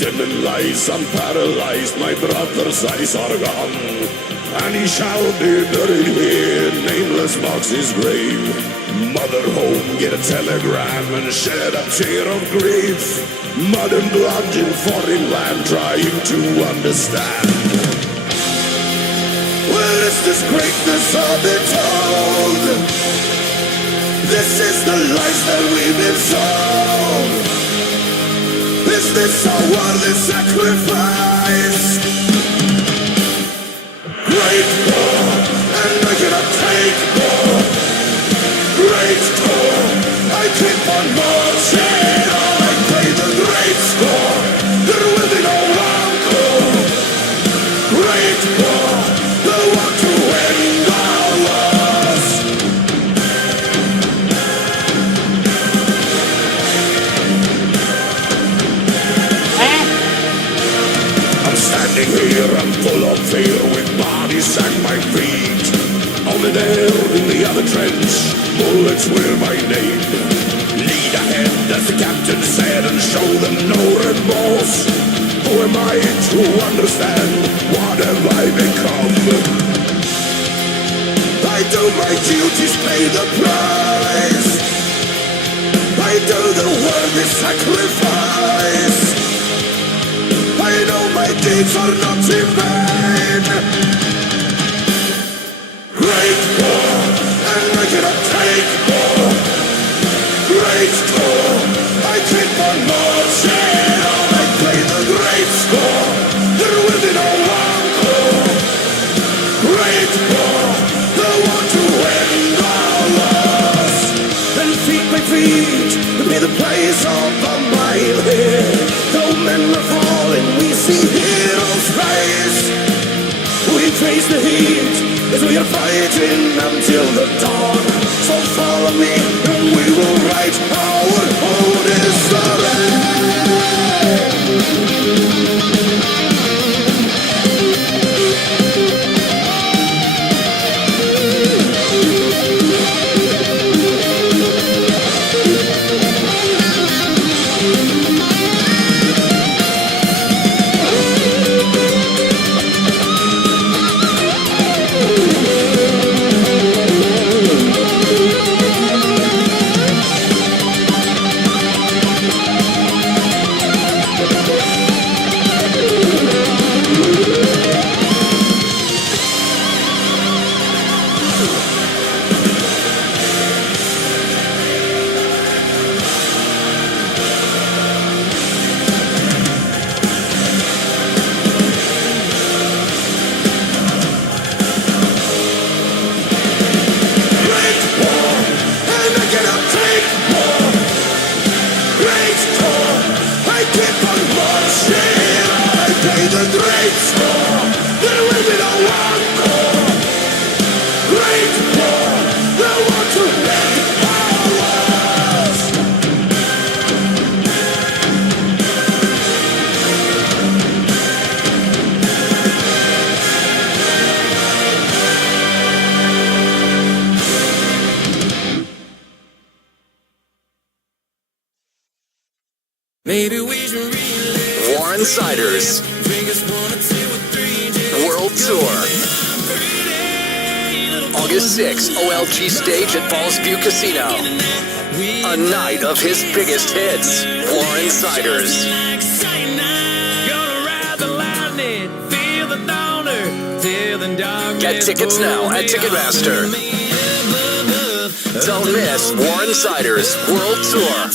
Dim lights and paralyzed, my brother's eyes are gone. And he shall be buried here, nameless marks his grave. Mother home, get a telegram and shed a tear of grief. Mud and blood in foreign land, trying to understand. Where is this greatness of it told? This is the lies that we've been sold. Is this a worthy sacrifice? Great war, and I cannot take more. Great war, I keep on marching on. I play the great score. There will be no encore. Great war, the war to end our wars. I'm standing here, I'm full of fear, with bodies at my feet. Over there in the other trench, bullets wear my name. Lead ahead, as the captain said, and show them no remorse. Who am I to understand? What have I become? I do my duties, pay the price. I do the worthy sacrifice. I know my deeds are not in vain. Great war, and I cannot take more. Great war, I keep on marching on. I play the great score. There will be no encore. Great war, the war to end our wars. Then feet by feet, be the place of a mile here. Though men are falling, we see heroes rise. We face the heat as we are fighting until the dawn. So follow me and we will write our own history. Maybe we should Warren Siders World Tour. August 6th, OLG stage at Falls View Casino. A night of his biggest hits. Warren Siders. Get tickets now at Ticketmaster. Don't miss Warren Siders World Tour.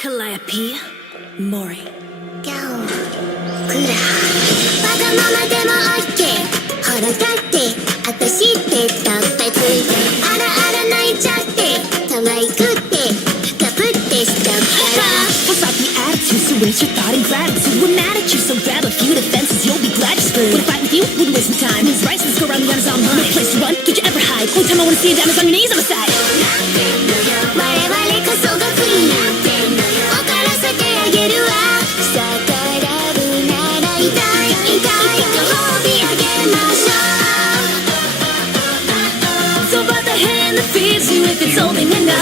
Calliope Mori. ギャオクラわがままでもオッケーほらだってあたしって特別あらあら泣いちゃって可愛くってカプってしちゃうから What's up the attitude? So where's your thought and gratitude? We're mad at you, so grab a few defenses. You'll be glad you screwed. Wanna fight with you? Wouldn't waste my time. These rights, let's go around the Amazon. No place to run. Did you ever hide? Only time I wanna see you down is on your knees on the side. 我々こそがクイーン分からせてあげるわ逆らうなら痛い痛いご褒美あげましょう So by the hand that feeds you if it's only midnight.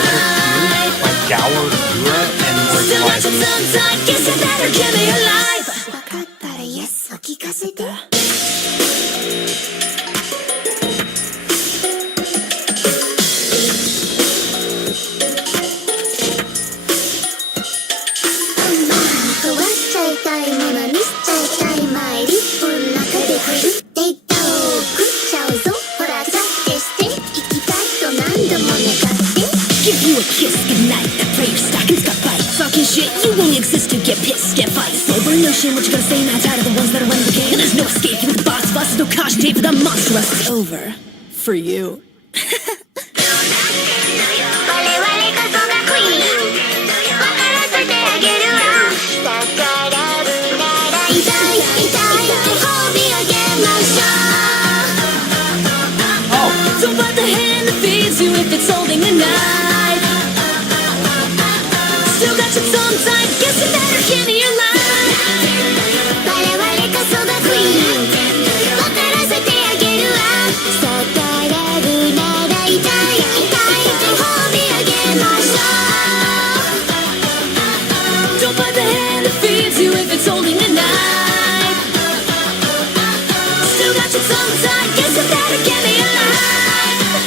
Like Gower, Dura, and Still got your like tongue tied. Guess you better give me your life. 分かったら Yes を聞かせて 壊しちゃいたいものにしちゃいたいマイリップの中で振るっていったを食っちゃうぞほらチャッてして行きたいと何度も願って Give you a kiss goodnight. I pray your stockings got bites. Talking shit, you only exist to get pissed, get fights. Sober notion, what you gonna say now? Tired of the ones that are running the game. And there's no escape, you the boss of us. There's no caution tape for the monster. It's over for you. 我々こそがクイーン分からせてあげるわ逆らうなら痛い痛いご褒美あげましょう So by the hand that feeds you if it's holding a knife. Still got your tongue tied. Guess you better give me your life. 我々こそがクイーン分からせてあげるわ逆らうなら痛い痛いご褒美あげましょう Don't bite the hand that feeds you if it's holding a knife. Still got your tongue tied. Guess you better give me your life.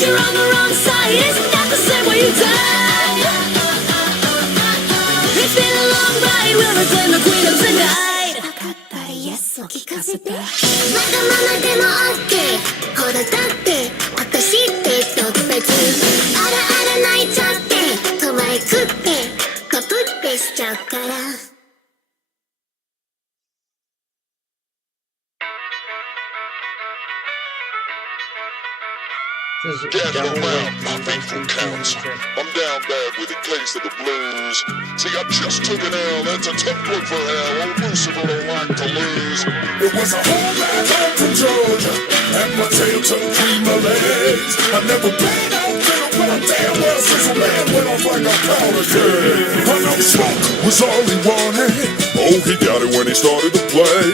You're on the wrong side. It's not the same way you died. It's been a long ride. We'll reclaim the queen of tonight. 分かったら Yes を聞かせてわがままでも OK ほらだってあたしって特別あらあら泣いちゃって可愛くってカプってしちゃうから Gather around, my faithful council. I'm down bad with the case of the blues. See, I just took an L. That's a tough look for hell. Old Lucifer don't like to lose. It was a whole man home from Georgia, and my tail took between my legs. I never played out fiddle, but I damn well since a man went off like a powder keg. I know smoke was all he wanted. Oh, he got it when he started to play.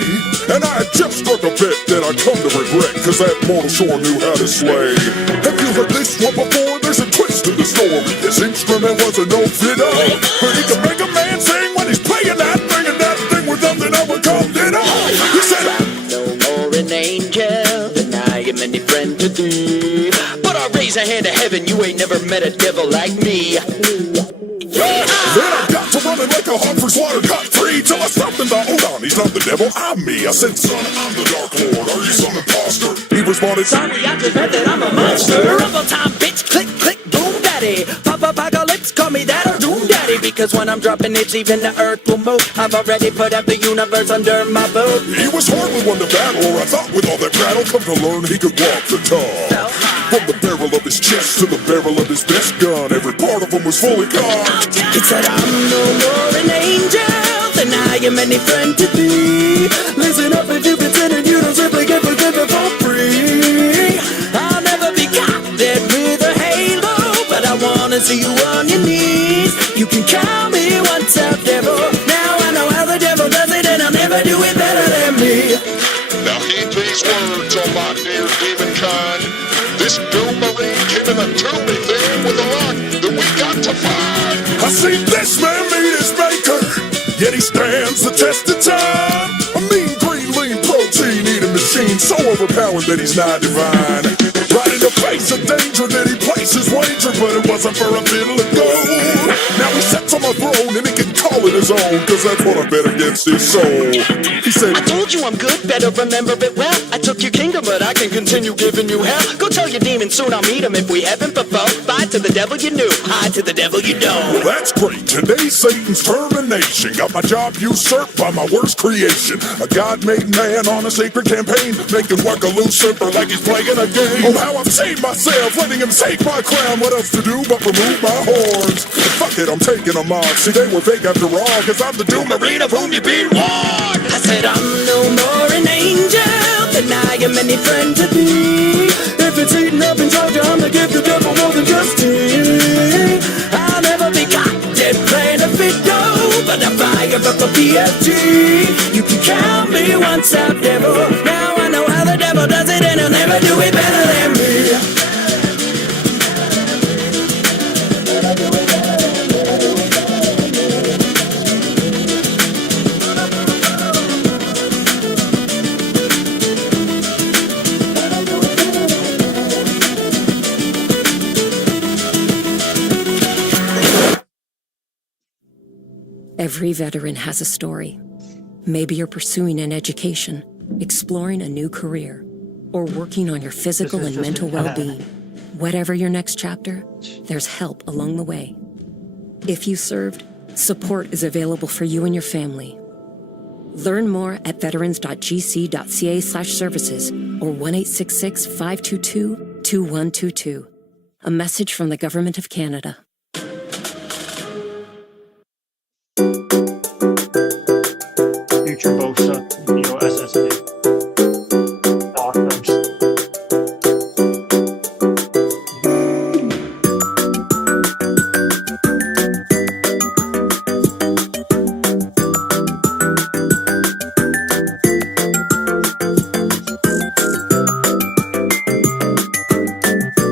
And I had just struck a bet that I'd come to regret, cause that mortal sure knew how to slay. Have you heard this one before? There's a twist in the story. This instrument was a no fiddle, but he can make a man sing when he's playing that thing, and that thing was nothing I would call ditto. He said, no more an angel than I am any friend to thee. But I raise a hand to heaven, you ain't never met a devil like me. then I got to running like a hog for slaughter, cut free till I stopped and thought, hold on, he's not the devil, I'm me. I said, son, I'm the Dark Lord, are you some imposter? He responded, Sorry, I just heard that I'm a monster. Rumble time, bitch, click, click, boom, daddy. Pop apocalypse, call me that or doom daddy. Because when I'm dropping hits, even the earth will move. I've already put up the universe under my boot. He was hardly one to battle, or I thought with all that prattle, come to learn he could walk the talk. From the barrel of his chest to the barrel of his best gun, every part of him was fully cocked. He said, I'm no more an angel than I am any friend to thee. Listen up if you pretend you don't simply get forgiven for free. I'll never be caught dead with a halo, but I wanna see you on your knees. You can call me once out, devil. Now I know how the devil does it, and I'll never do it better than me. Now heed these words, oh my dear demon kind. This doom marine came in a toomy thing with a lock that we got to find. I see this man meet his maker, yet he stands the test of time. A mean, green, lean, protein-eating machine, so overpowering that he's not divine. Right in the face of danger that he placed his wager, but it wasn't for a fiddle of gold. Now he sits on my throne and he can call holding his own, cause that's what I bet against his soul. He said, I told you I'm good, better remember it well. I took your kingdom, but I can continue giving you hell. Go tell your demon, soon I'll meet him if we haven't before. Bye to the devil you knew, hi to the devil you don't. well, that's great. Today's Satan's termination. Got my job usurped by my worst creation. A God-made man on a sacred campaign, making work a Lucifer like he's playing a game. Oh, how I've saved myself, letting him take my crown. What else to do but remove my horns? Fuck it, I'm taking them off. See, they were fake after all, cause I'm the doom marine of whom you been warned. I said I'm no more an angel than I am any friend to be. If it's eating up in Georgia, I'm gonna give the devil more than just tea. I'll never be caught dead playing a fiddle, but I fire up a PFG. You can count me once out, devil. Now I know how the devil does it, and he'll never do it better than me. Every veteran has a story. Maybe you're pursuing an education, exploring a new career, or working on your physical and mental well-being. Whatever your next chapter, there's help along the way. If you served, support is available for you and your family. Learn more at veterans.gc.ca/services or 1-866-522-2122. A message from the Government of Canada. Future Bosa Neo SSD. Doctors.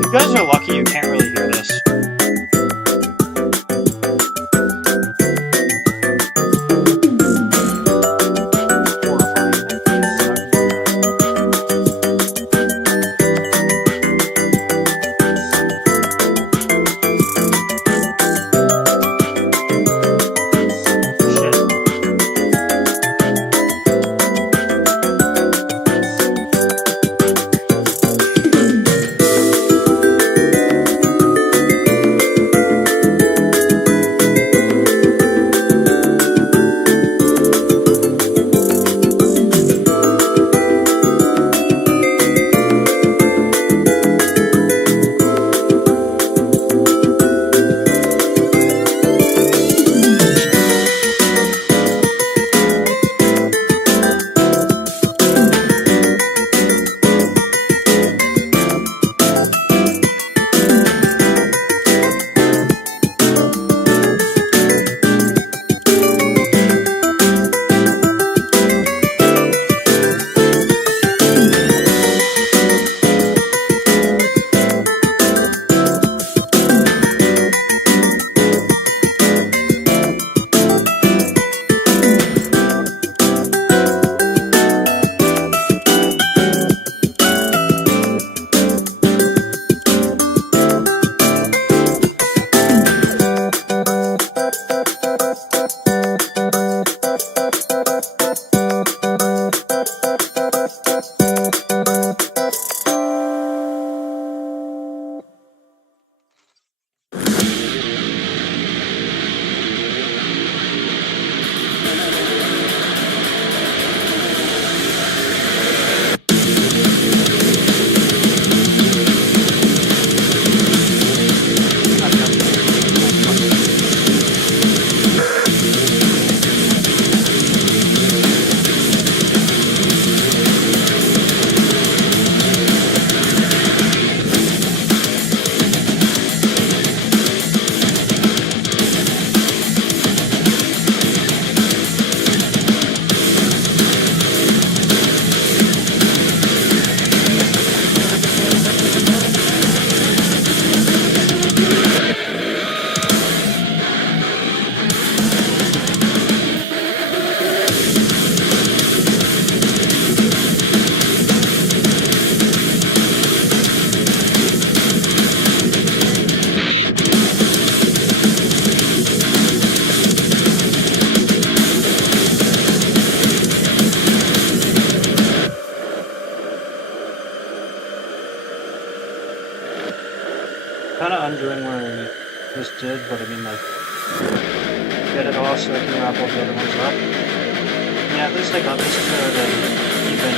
You guys are lucky you can't really hear this. just did, but I mean, like, get it off so I can wrap all the other ones up. Yeah, at least I got this to the even.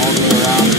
All the way around.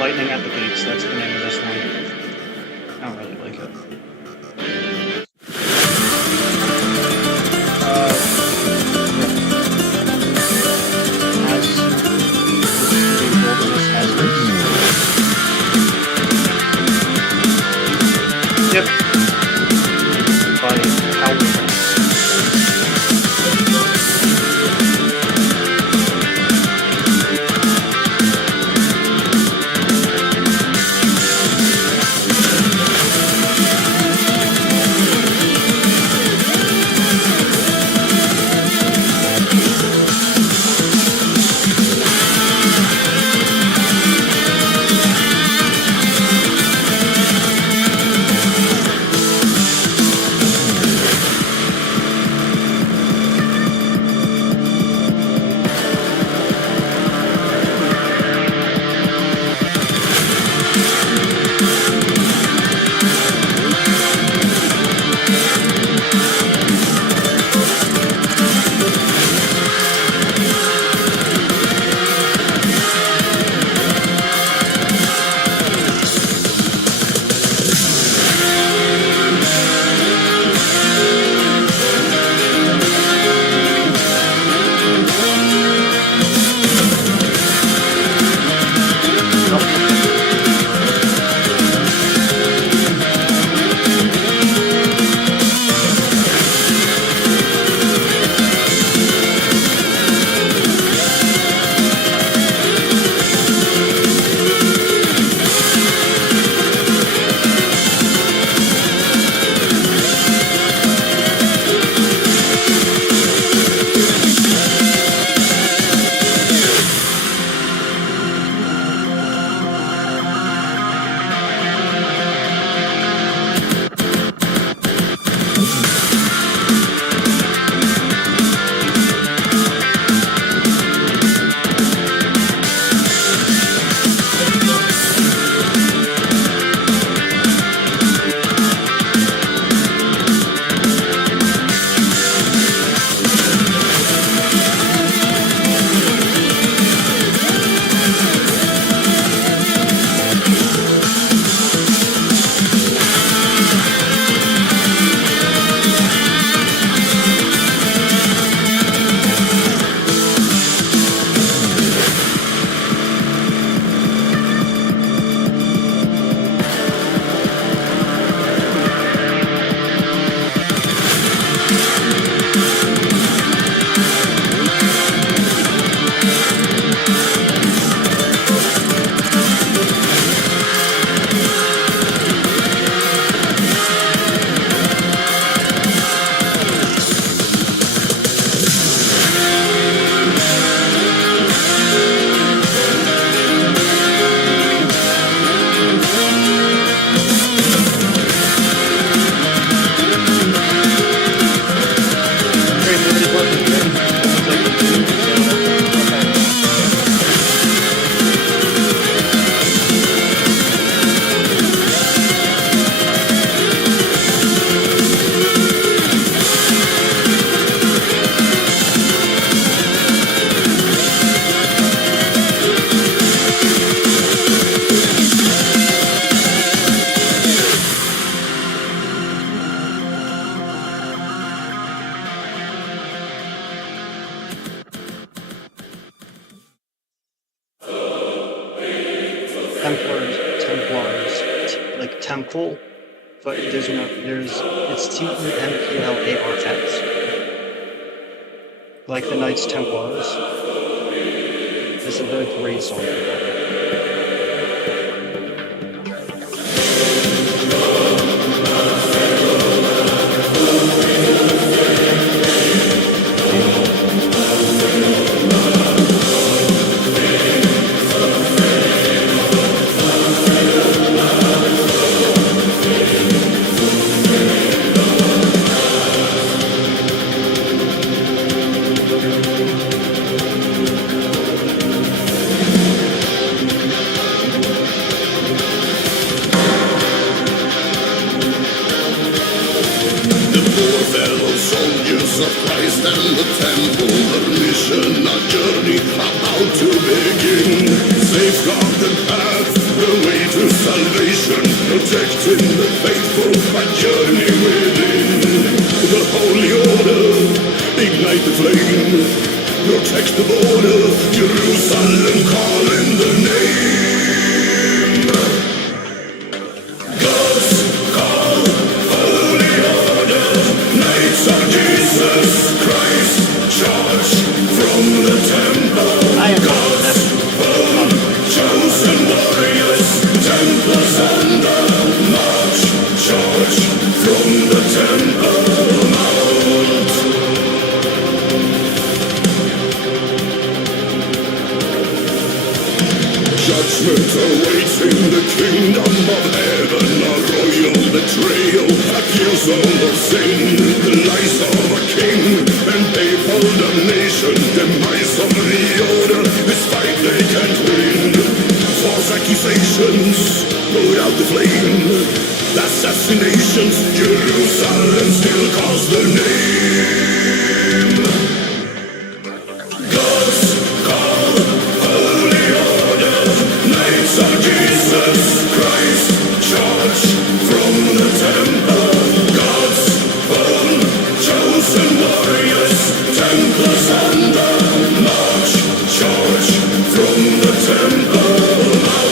Lightning at the Gates, that's the name of this one. I don't really like it. Yep. By Howard. powerful, but it's TEMPLARX. Like the Knights Templars. This is a great song. Soldiers of Christ and the temple, a mission, a journey about to begin. Safeguard the path, the way to salvation, protecting the faithful, a journey within. The holy order, ignite the flame, protect the border, Jerusalem calling the name. God's call, holy order, Knights of Jesus Christ, charge from the temple. God's own chosen warriors, Templars on the march, charge from the Temple Mount. Judgment awaiting the kingdom of heaven, a royal betrayal, accusal of sin, the lies of a king, and papal damnation, demise of the order, this fight they can't win. False accusations, put out the flame, assassinations, Jerusalem still calls the name. God's call, holy order, Knights of Jesus Christ, charge from the temple. God's own chosen warriors, Templars on the march, charge from the Temple Mount.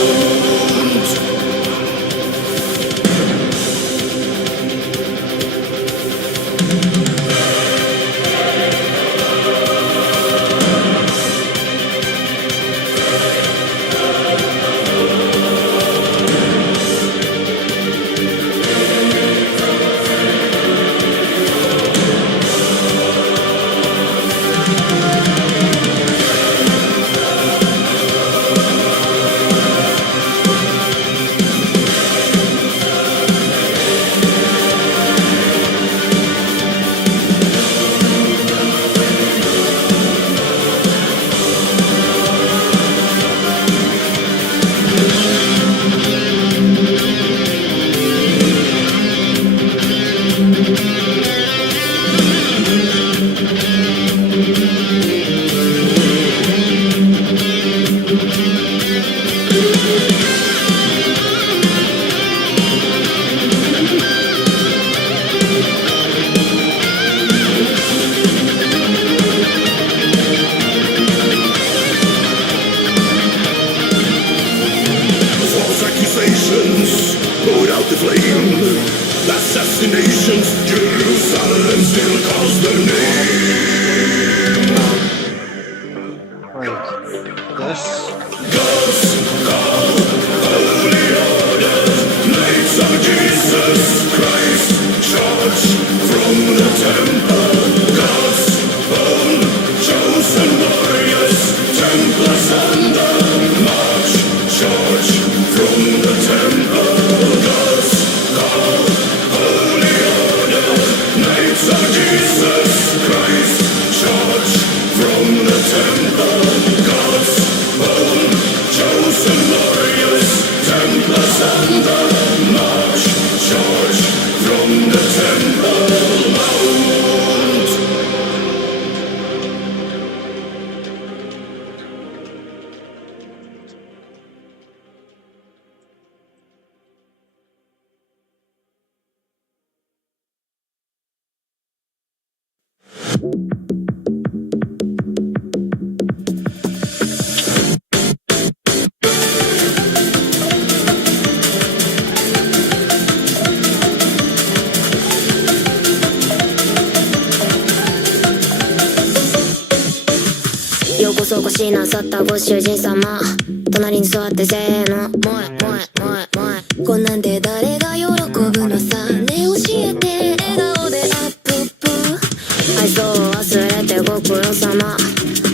Accusations, put out the flame, assassinations, Jerusalem still calls the name. Right. This. God's call, holy order, Knights of Jesus Christ, charge from the temple. God's own chosen warriors, Templars on the march, charge from the temple. God's call, holy order, Knights of Jesus Christ, charge from the temple. God's own chosen warriors, Templars on the march, charge from the Temple Mount. こそこしなさったご主人様、隣に座ってせーの、もえもえもえもえ。こんなんで誰が喜ぶのさ、ね教えて、笑顔でアップップ。愛想を忘れてご苦労様、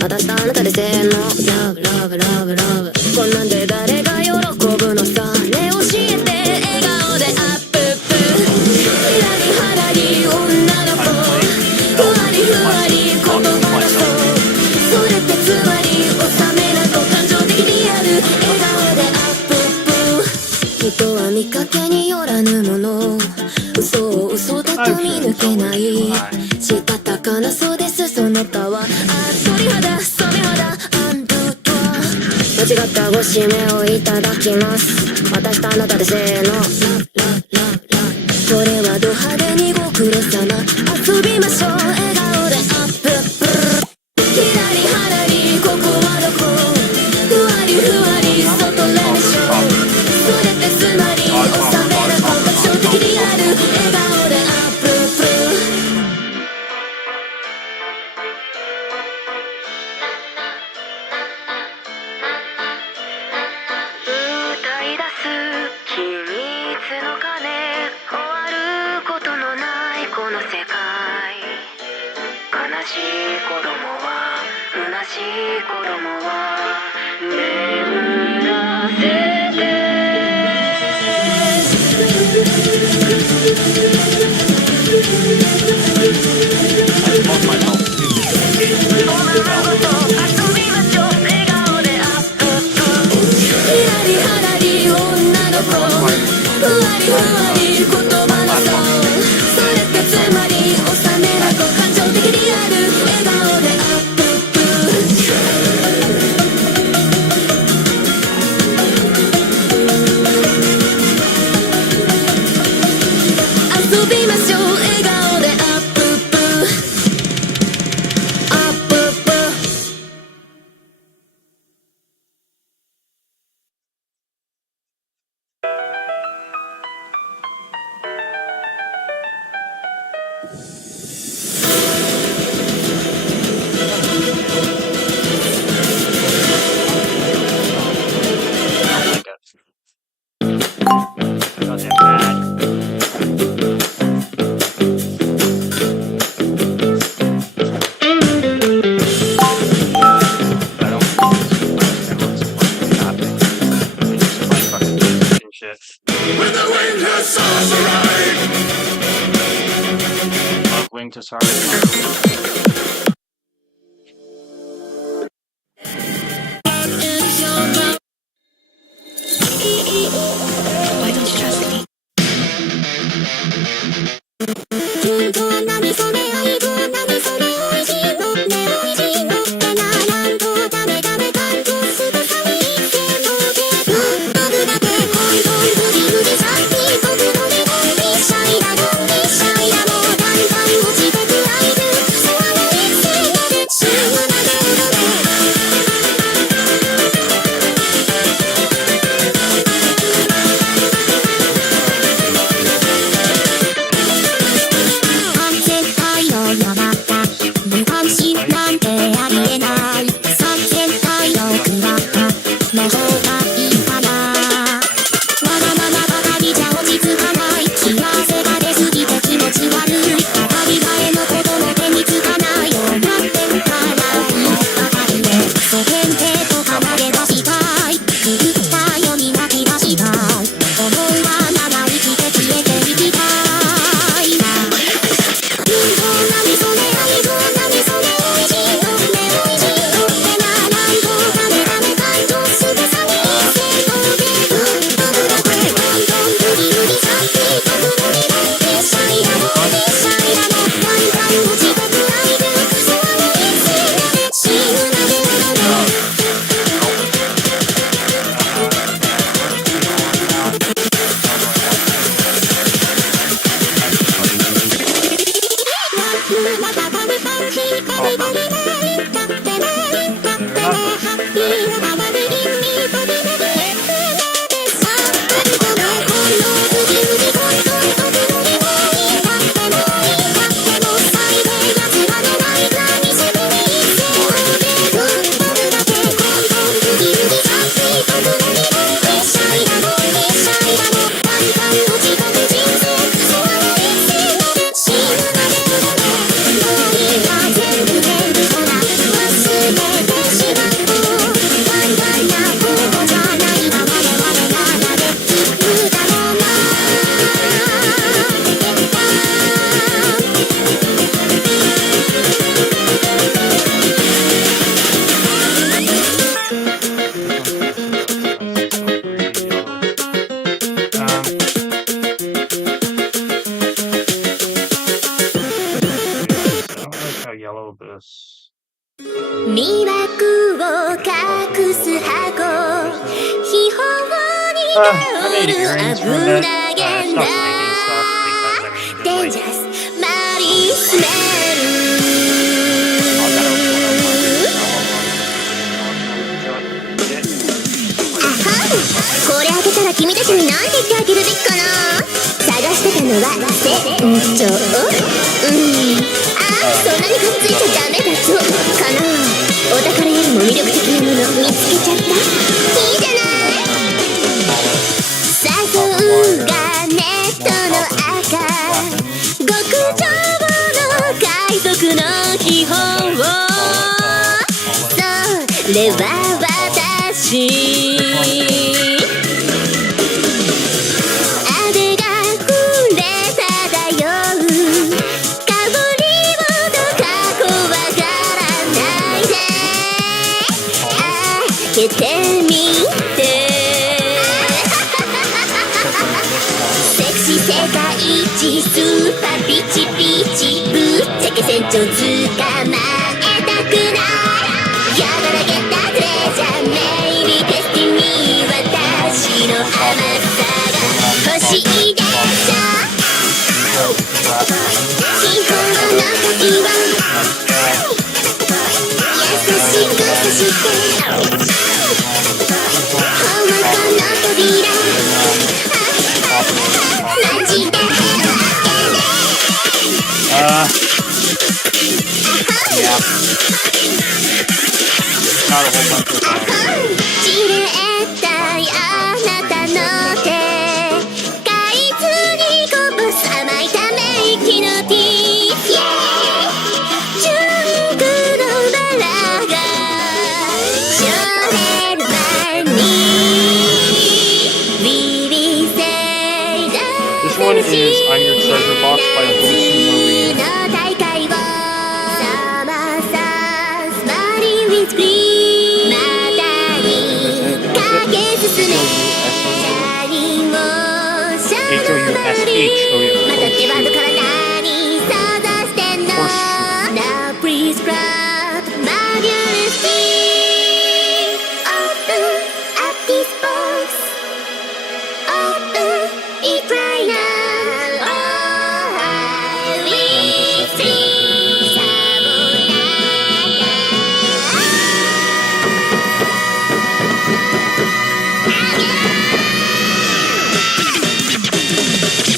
私とあなたでせーの、ラブラブラブラブ。こんなんで誰が喜ぶのさ、ね教えて、笑顔でアップップ。ひらりはらり女の子、ふわりふわり言葉の子、それってつまり収めなと感情的リアル、笑顔でアップップ。人は見かけによらぬもの、嘘を嘘だと見抜けない、したたかなそうですその他は、あ鳥肌染め肌アンドゥトワ、間違ったご指名をいただきます、私とあなたでせーの、ラブラブラブ。これはド派手にご苦労様、遊びましょう笑顔でアップップ。ひらりはらりここはどこ、ふわりふわり外レでしょ、それってつまり収めなと感情的リアル、笑顔でアップップ。歌い出す秘密の鐘、終わることのないこの世界、悲しい子供は虚しい子供は眠らせて。ひらりはらり女の子、ふわりふわり言葉のソウル、それってつまり収めなと感情的リアル、笑顔でアップップ。遊びましょう笑顔でアップップ、アップップ。When the wind has stars arrive. Love Wing to Sorry. Why don't you trust me? 本当は何それ愛と何それ美味しいのね、美味しいのってな、なんとダメダメ感動するさに一斉ので、僕だけ恋恋無事無事さっき僕のでドンピシャイだドンピシャイだ、もう簡単落ちてくアイドゥ、そわれ kill this. 魅惑を隠す箱秘宝に香る油源だ Dangerous マリスメこれ開けたら君たちに何て言ってあげるべきかな探してたのは船長そんなにくっついちゃダメだぞかなお宝よりも魅力的なもの見つけちゃったいいじゃない誘うがネットの赤極上の海賊の秘宝それは私開けてみてセクシー世界一スーパーピチピチぶっちゃけ船長捕まえたくないやがらげたトレジャーメイビーテスティミー私の甘さが欲しいでしょ秘宝の鍵は優しくさしてYeah. Not a whole bunch of that. じれったいあなたの手海図にこぼす甘いため息のティージュンクのバラが少年版に BB 星だ This one is On Your Treasure Box by Lucy Marie. の大会をサマーサースマリーウィズグリーンまたに駆け進め何もシャドウバルリーまたってバンドから何想像してんの Now please grab my beauty Open up this box Open it right now Oh I will see さも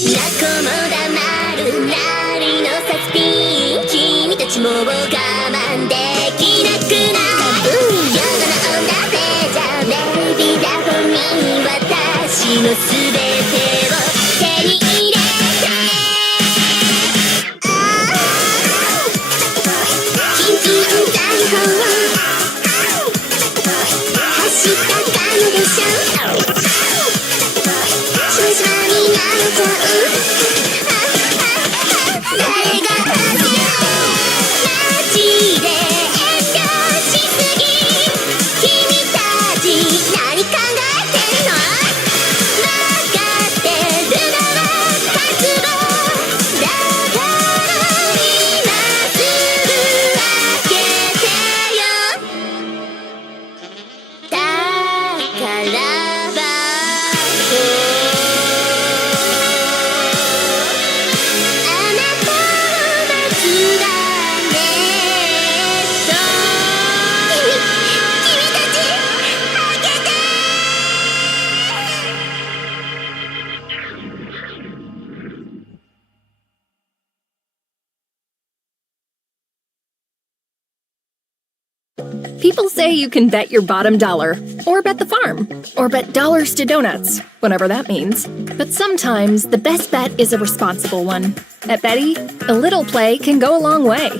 なこも黙るなりのサスピン君たちも我慢できなくなる夜の女性じゃベイビーだフォミー私のすべてを手に入れて緊急逮捕走った彼でしょ少女になれちゃう誰が勝つよマジで遠慮しすぎ君たち何考えてんの分かってるなら覚悟だから今すぐ開けてよ宝箱あなたを待つだねと君たち開けて People say you can bet your bottom dollar, or bet the farm, or bet dollars to donuts, whatever that means. But sometimes the best bet is a responsible one. At Betty, a little play can go a long way.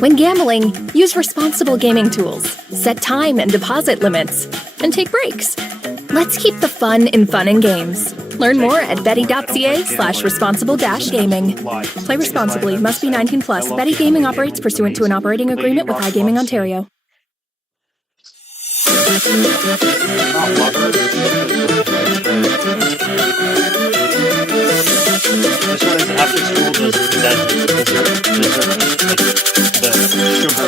When gambling, use responsible gaming tools, set time and deposit limits, and take breaks. Let's keep the fun in fun and games. Learn more at betty.ca/responsible-gaming. Play responsibly. Must be 19 plus. Betty Gaming operates pursuant to an operating agreement with iGaming Ontario. This one is after school does that dessert, like the sugar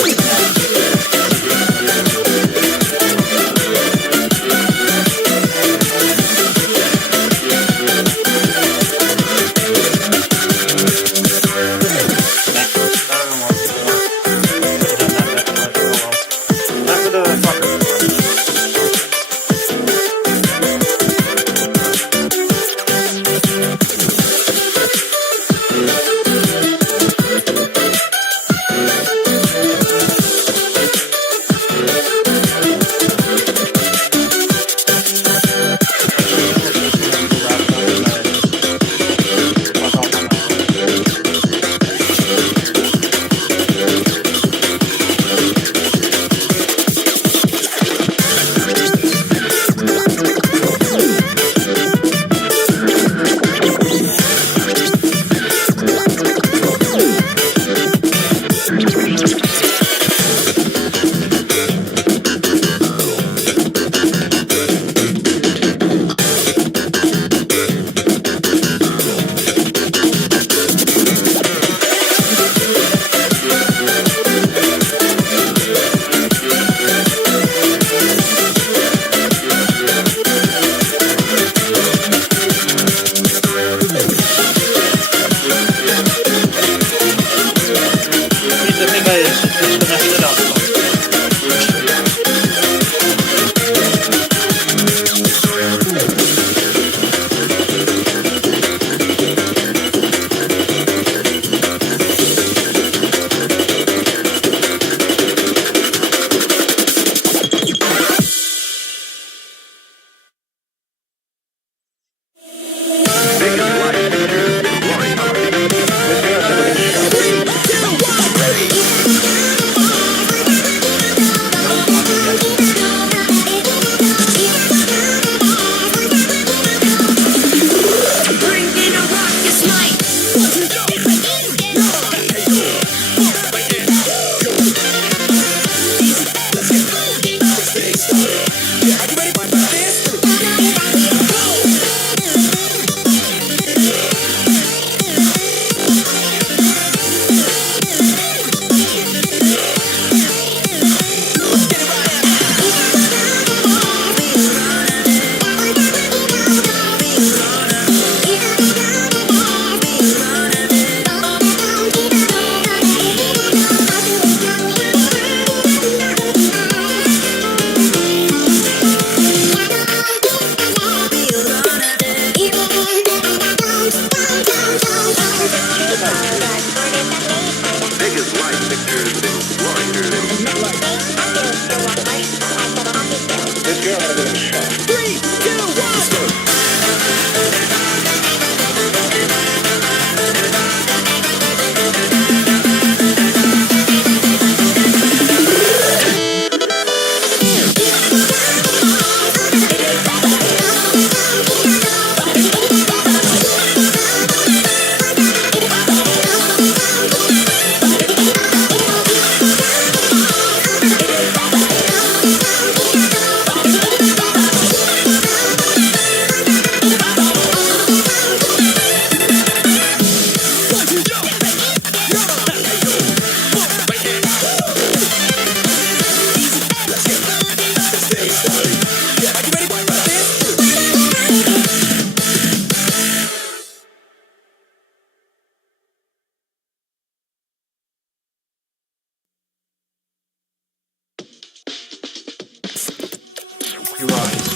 You rise.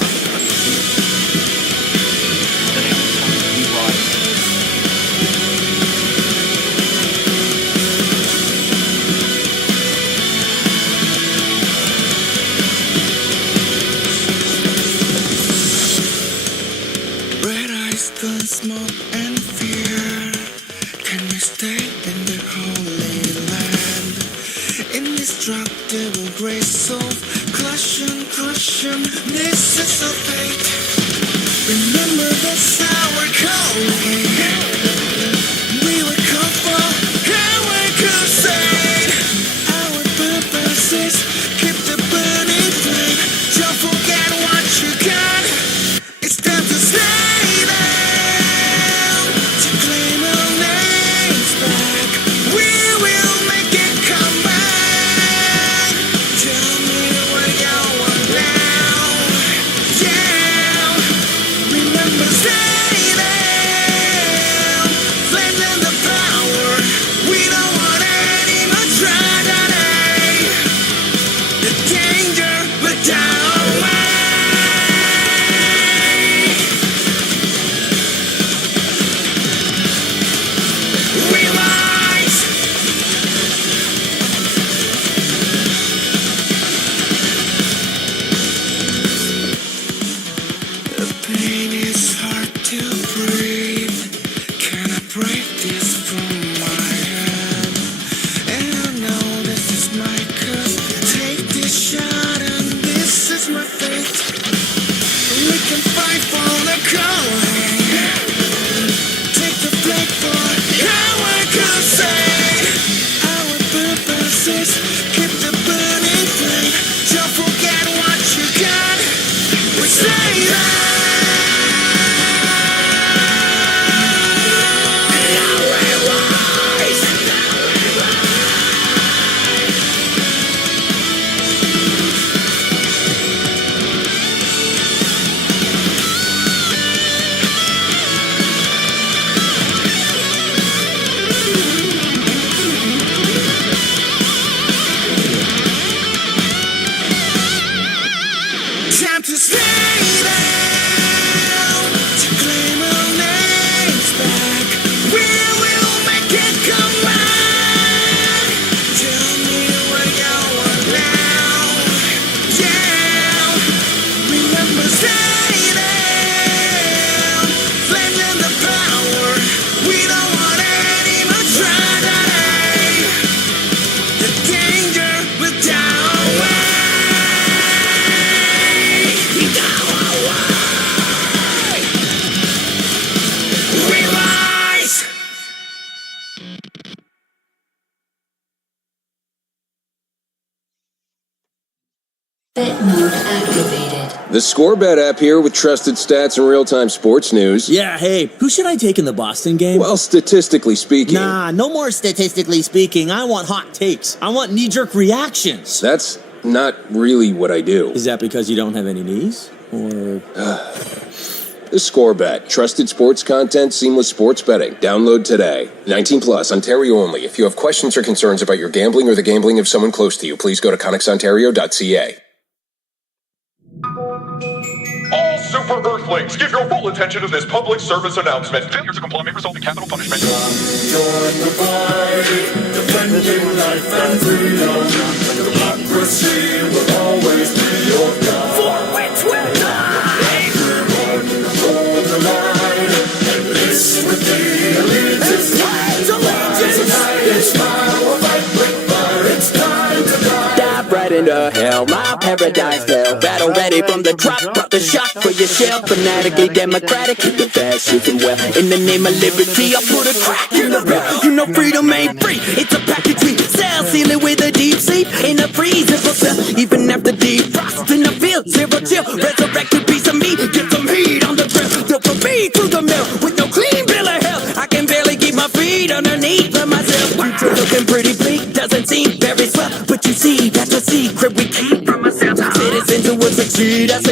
The name of the song is You Rise. Red eyes, gun smoke, and fear. Can you stay in the holy land? Indestructible grace of crushing, this is our fate. Remember that's our calling. We were called for our crusade. Our purpose is keep the burning flame. Don't forget what you got. It's time to stay down, to claim our names back. We will make it come back. Tell me what you want now. Yeah, remember stay down. Flame and the power. We don't want any more tragedy. The danger, but down way. We rise. The pain is hard to breathe. Can I break this from my hand? And I know this is my curse. Take this shot and this is my fate. We can fight for the calling. Take the flag for our crusade. Our purpose is keep the burning flame. Don't forget what you got. We say that. Now we rise. Time to stay down, to claim our names back. We will make it come back. Tell me what you want now. Yeah, remember stay down. Flame and the power. We don't want any more tragedy. The danger will down way. We rise. Bet mode activated. The Scorebet app here with trusted stats and real-time sports news. Yeah, hey, who should I take in the Boston game? Well, statistically speaking. Nah, no more statistically speaking. I want hot takes. I want knee-jerk reactions. That's not really what I do. Is that because you don't have any knees? Or... The Scorebet. Trusted sports content, seamless sports betting. Download today. 18 plus, Ontario only. If you have questions or concerns about your gambling or the gambling of someone close to you, please go to connexontario.ca. All Super Earthlings, give your full attention to this public service announcement. Failure to comply may result in capital punishment. Join the fight, defending life and freedom. Democracy will always be your guide. For which will die. Hold the line, and this with the elitist. It's smile, we'll fight with fire. It's time to die. Dive right into hell, my paradise fell. Battle ready from the drop, brought the shot for your shell. Fanatically democratic, keep it fast, shooting well. In the name of liberty, I'll put a crack in the bell. You know freedom ain't free, it's a package we sell. Seal it with a deep sleep, in a freezer for sale. Even after deep frost in the field, zero chill. Resurrected piece of meat, get some heat on the grill. They'll put me through the mill with no clean bill of health. I can barely keep my feet underneath of myself. Future looking pretty bleak, doesn't seem very swell. But you see, that's the secret we keep from ourselves. Citizens who will succeed us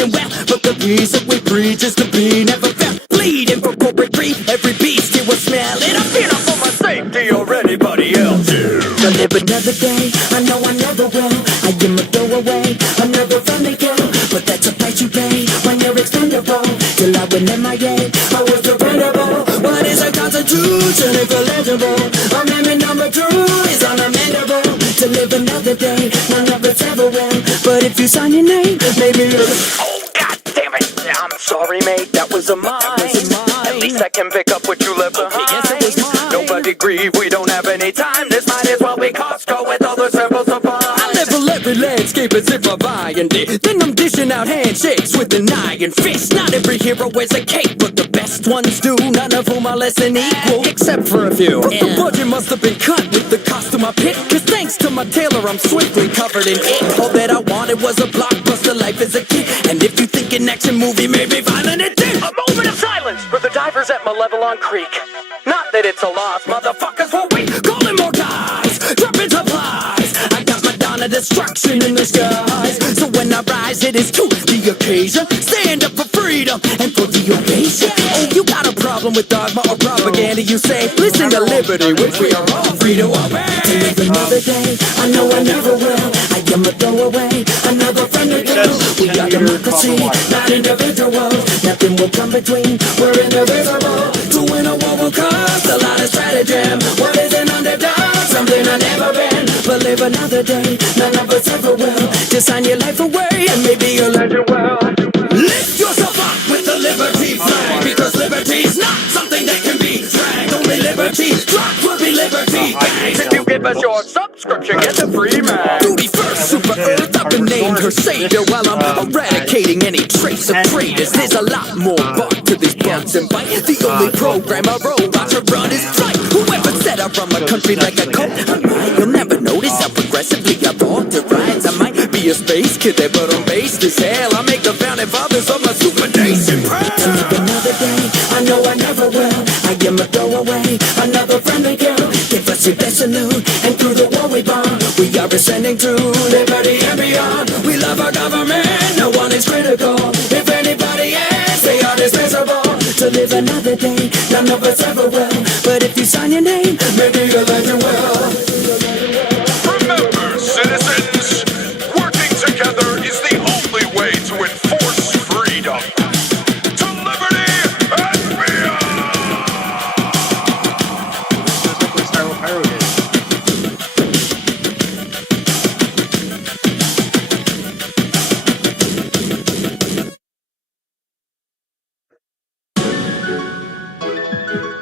and well. But the peace that we preach is to be never felt. Bleeding for corporate greed, every beast you will smell it. I feel up for my safety or anybody else. To live another day, I know I never will. I am a throwaway, I'm never friendly girl. But that's a price you pay when you're expendable. Till I went MIA, I was dependable. What is a constitution if illegible? Amendment number 2 is unamendable. To live another day, none of us ever will. But if you sign your name, maybe you'll... Oh, God damn it! I'm sorry, mate, that was a mine. At least I can pick up what you left behind. Yes, it was mine. Nobody grieve, we don't have any time. This might as well be Costco with all the samples supplies. I level every landscape as if I'm buying it. Then I'm dishing out handshakes with an iron fist. Not every hero wears a cape, but the best ones do. None of whom are less than equal, except for a few. But the budget must have been cut with the costume I picked. Cause thanks to my tailor, I'm swiftly covered in ink. All that I wanted was a blockbuster life as a kid. And if you think an action movie made me violent, it did. A moment of silence for the divers at Malevelon Creek. Not that it's a loss, motherfuckers, what we calling more guys, dropping supplies. I got Madonna destruction in the skies. So when I rise, it is to the occasion. Stand up for freedom and for the ovation. Oh, you got a problem with dogma or propaganda, you say? Listen to liberty, which we are all free to obey. To live another day, I know I never will. I am a throwaway, another friendly girl. We got democracy, not individuals. Nothing will come between, we're indivisible. To win a war will cost a lot of stratagem. What is an underdog? Something I've never been. But live another day, none of us ever will. Just sign your life away and maybe you'll learn your well. Lift yourself up with the liberty flag, because liberty's not something that can be dragged. Only liberty drop will be liberty bags. If you give us your subscription, get the free mag. Duty first, Super Earth, I've been named her savior. While I'm eradicating any trace of traitors. There's a lot more bark to these bugs and bite. The only program a robot to run is flight. Whoever said I run my country like a cult, you'll never notice how progressively I've altered rights. I might be a space kid there, but I'm based as hell. I make the founding fathers of my super nation proud. To live another day, I know I never will. I am a throwaway, another friendly girl. Give us your best salute, and through the war we bond. We are ascending to liberty and beyond. We love our government, no one is critical. If anybody is, they are dispensable. To live another day, none of us ever will. But if you sign your name, maybe you'll let you will. Remember, citizens, working together is the only way to enforce freedom. To liberty and beyond!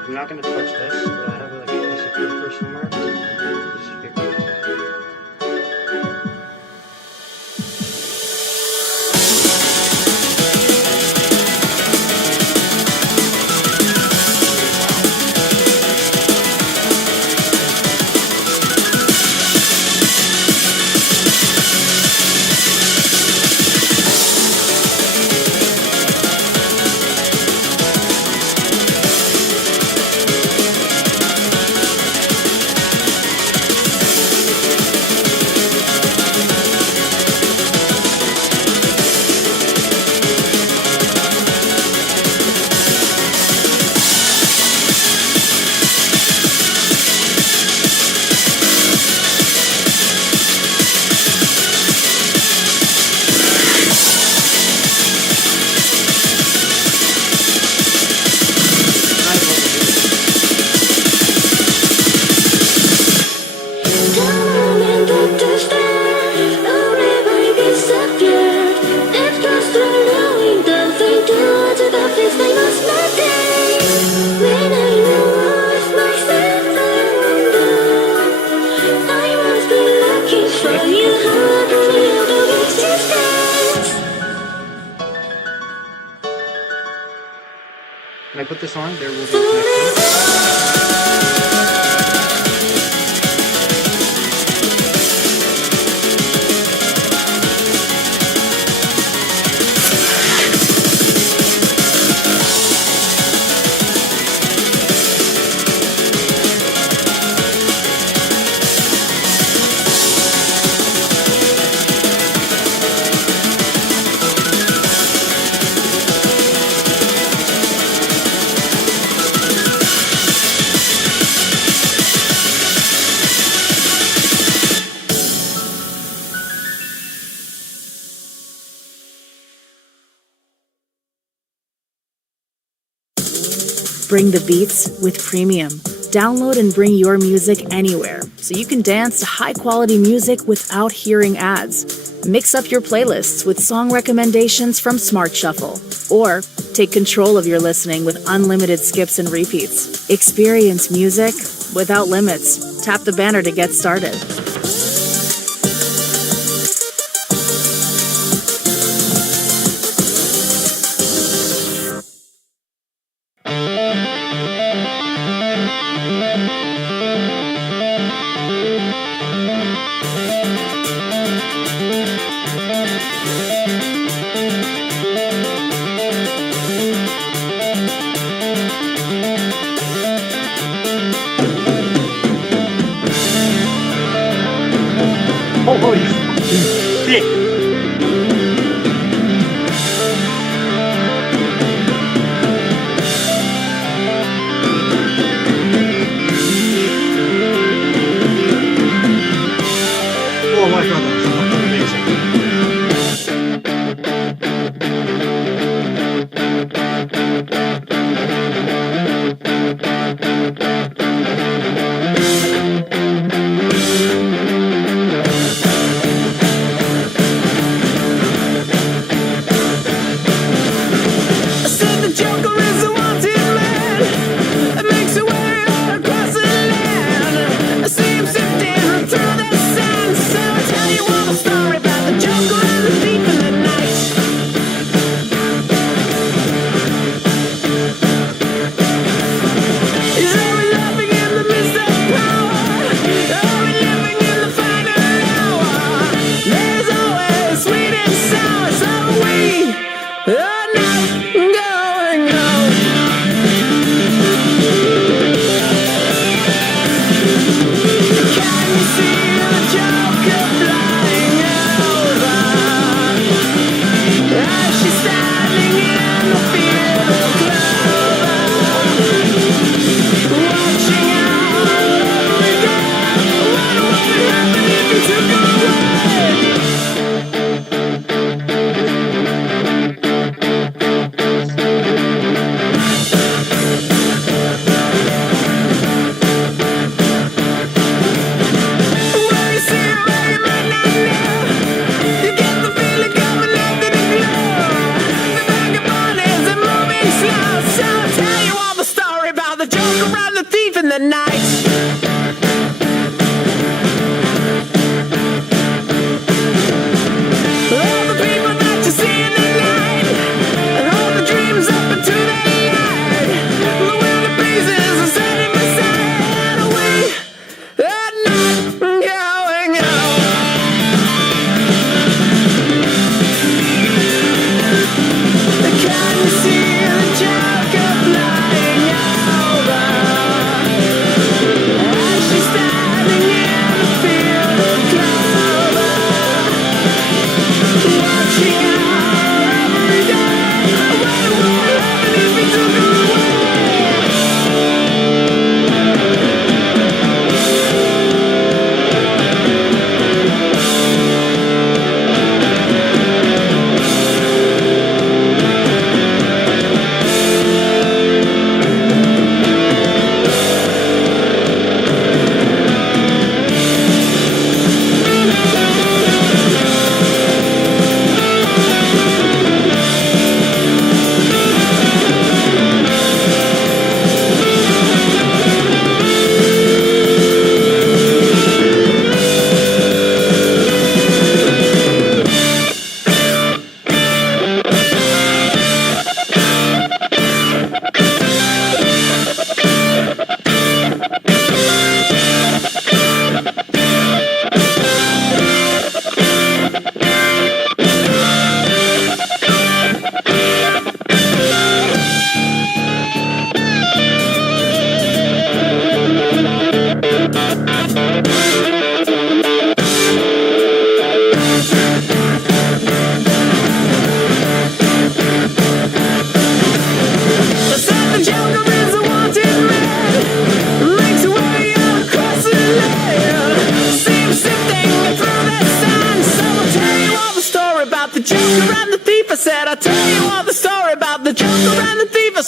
I'm not going to touch this, but I have like a piece of paper somewhere. Piece of paper. When I put this on, there will be connections. Bring the beats with Premium. Download and bring your music anywhere so you can dance to high-quality music without hearing ads. Mix up your playlists with song recommendations from Smart Shuffle. Or take control of your listening with unlimited skips and repeats. Experience music without limits. Tap the banner to get started. Holy fucking shit! Oh my god, that's fucking amazing.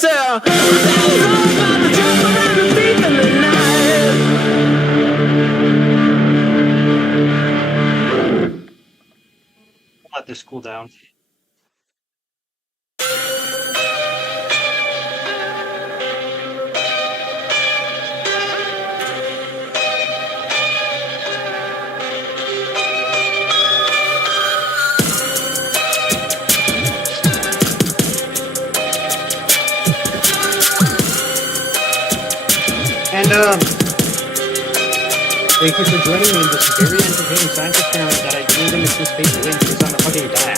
said, that was all about the jumping and the thief in the night. Let this cool down. And, thank you for joining me in this very entertaining science experiment that I didn't even anticipate doing because I'm a fucking die.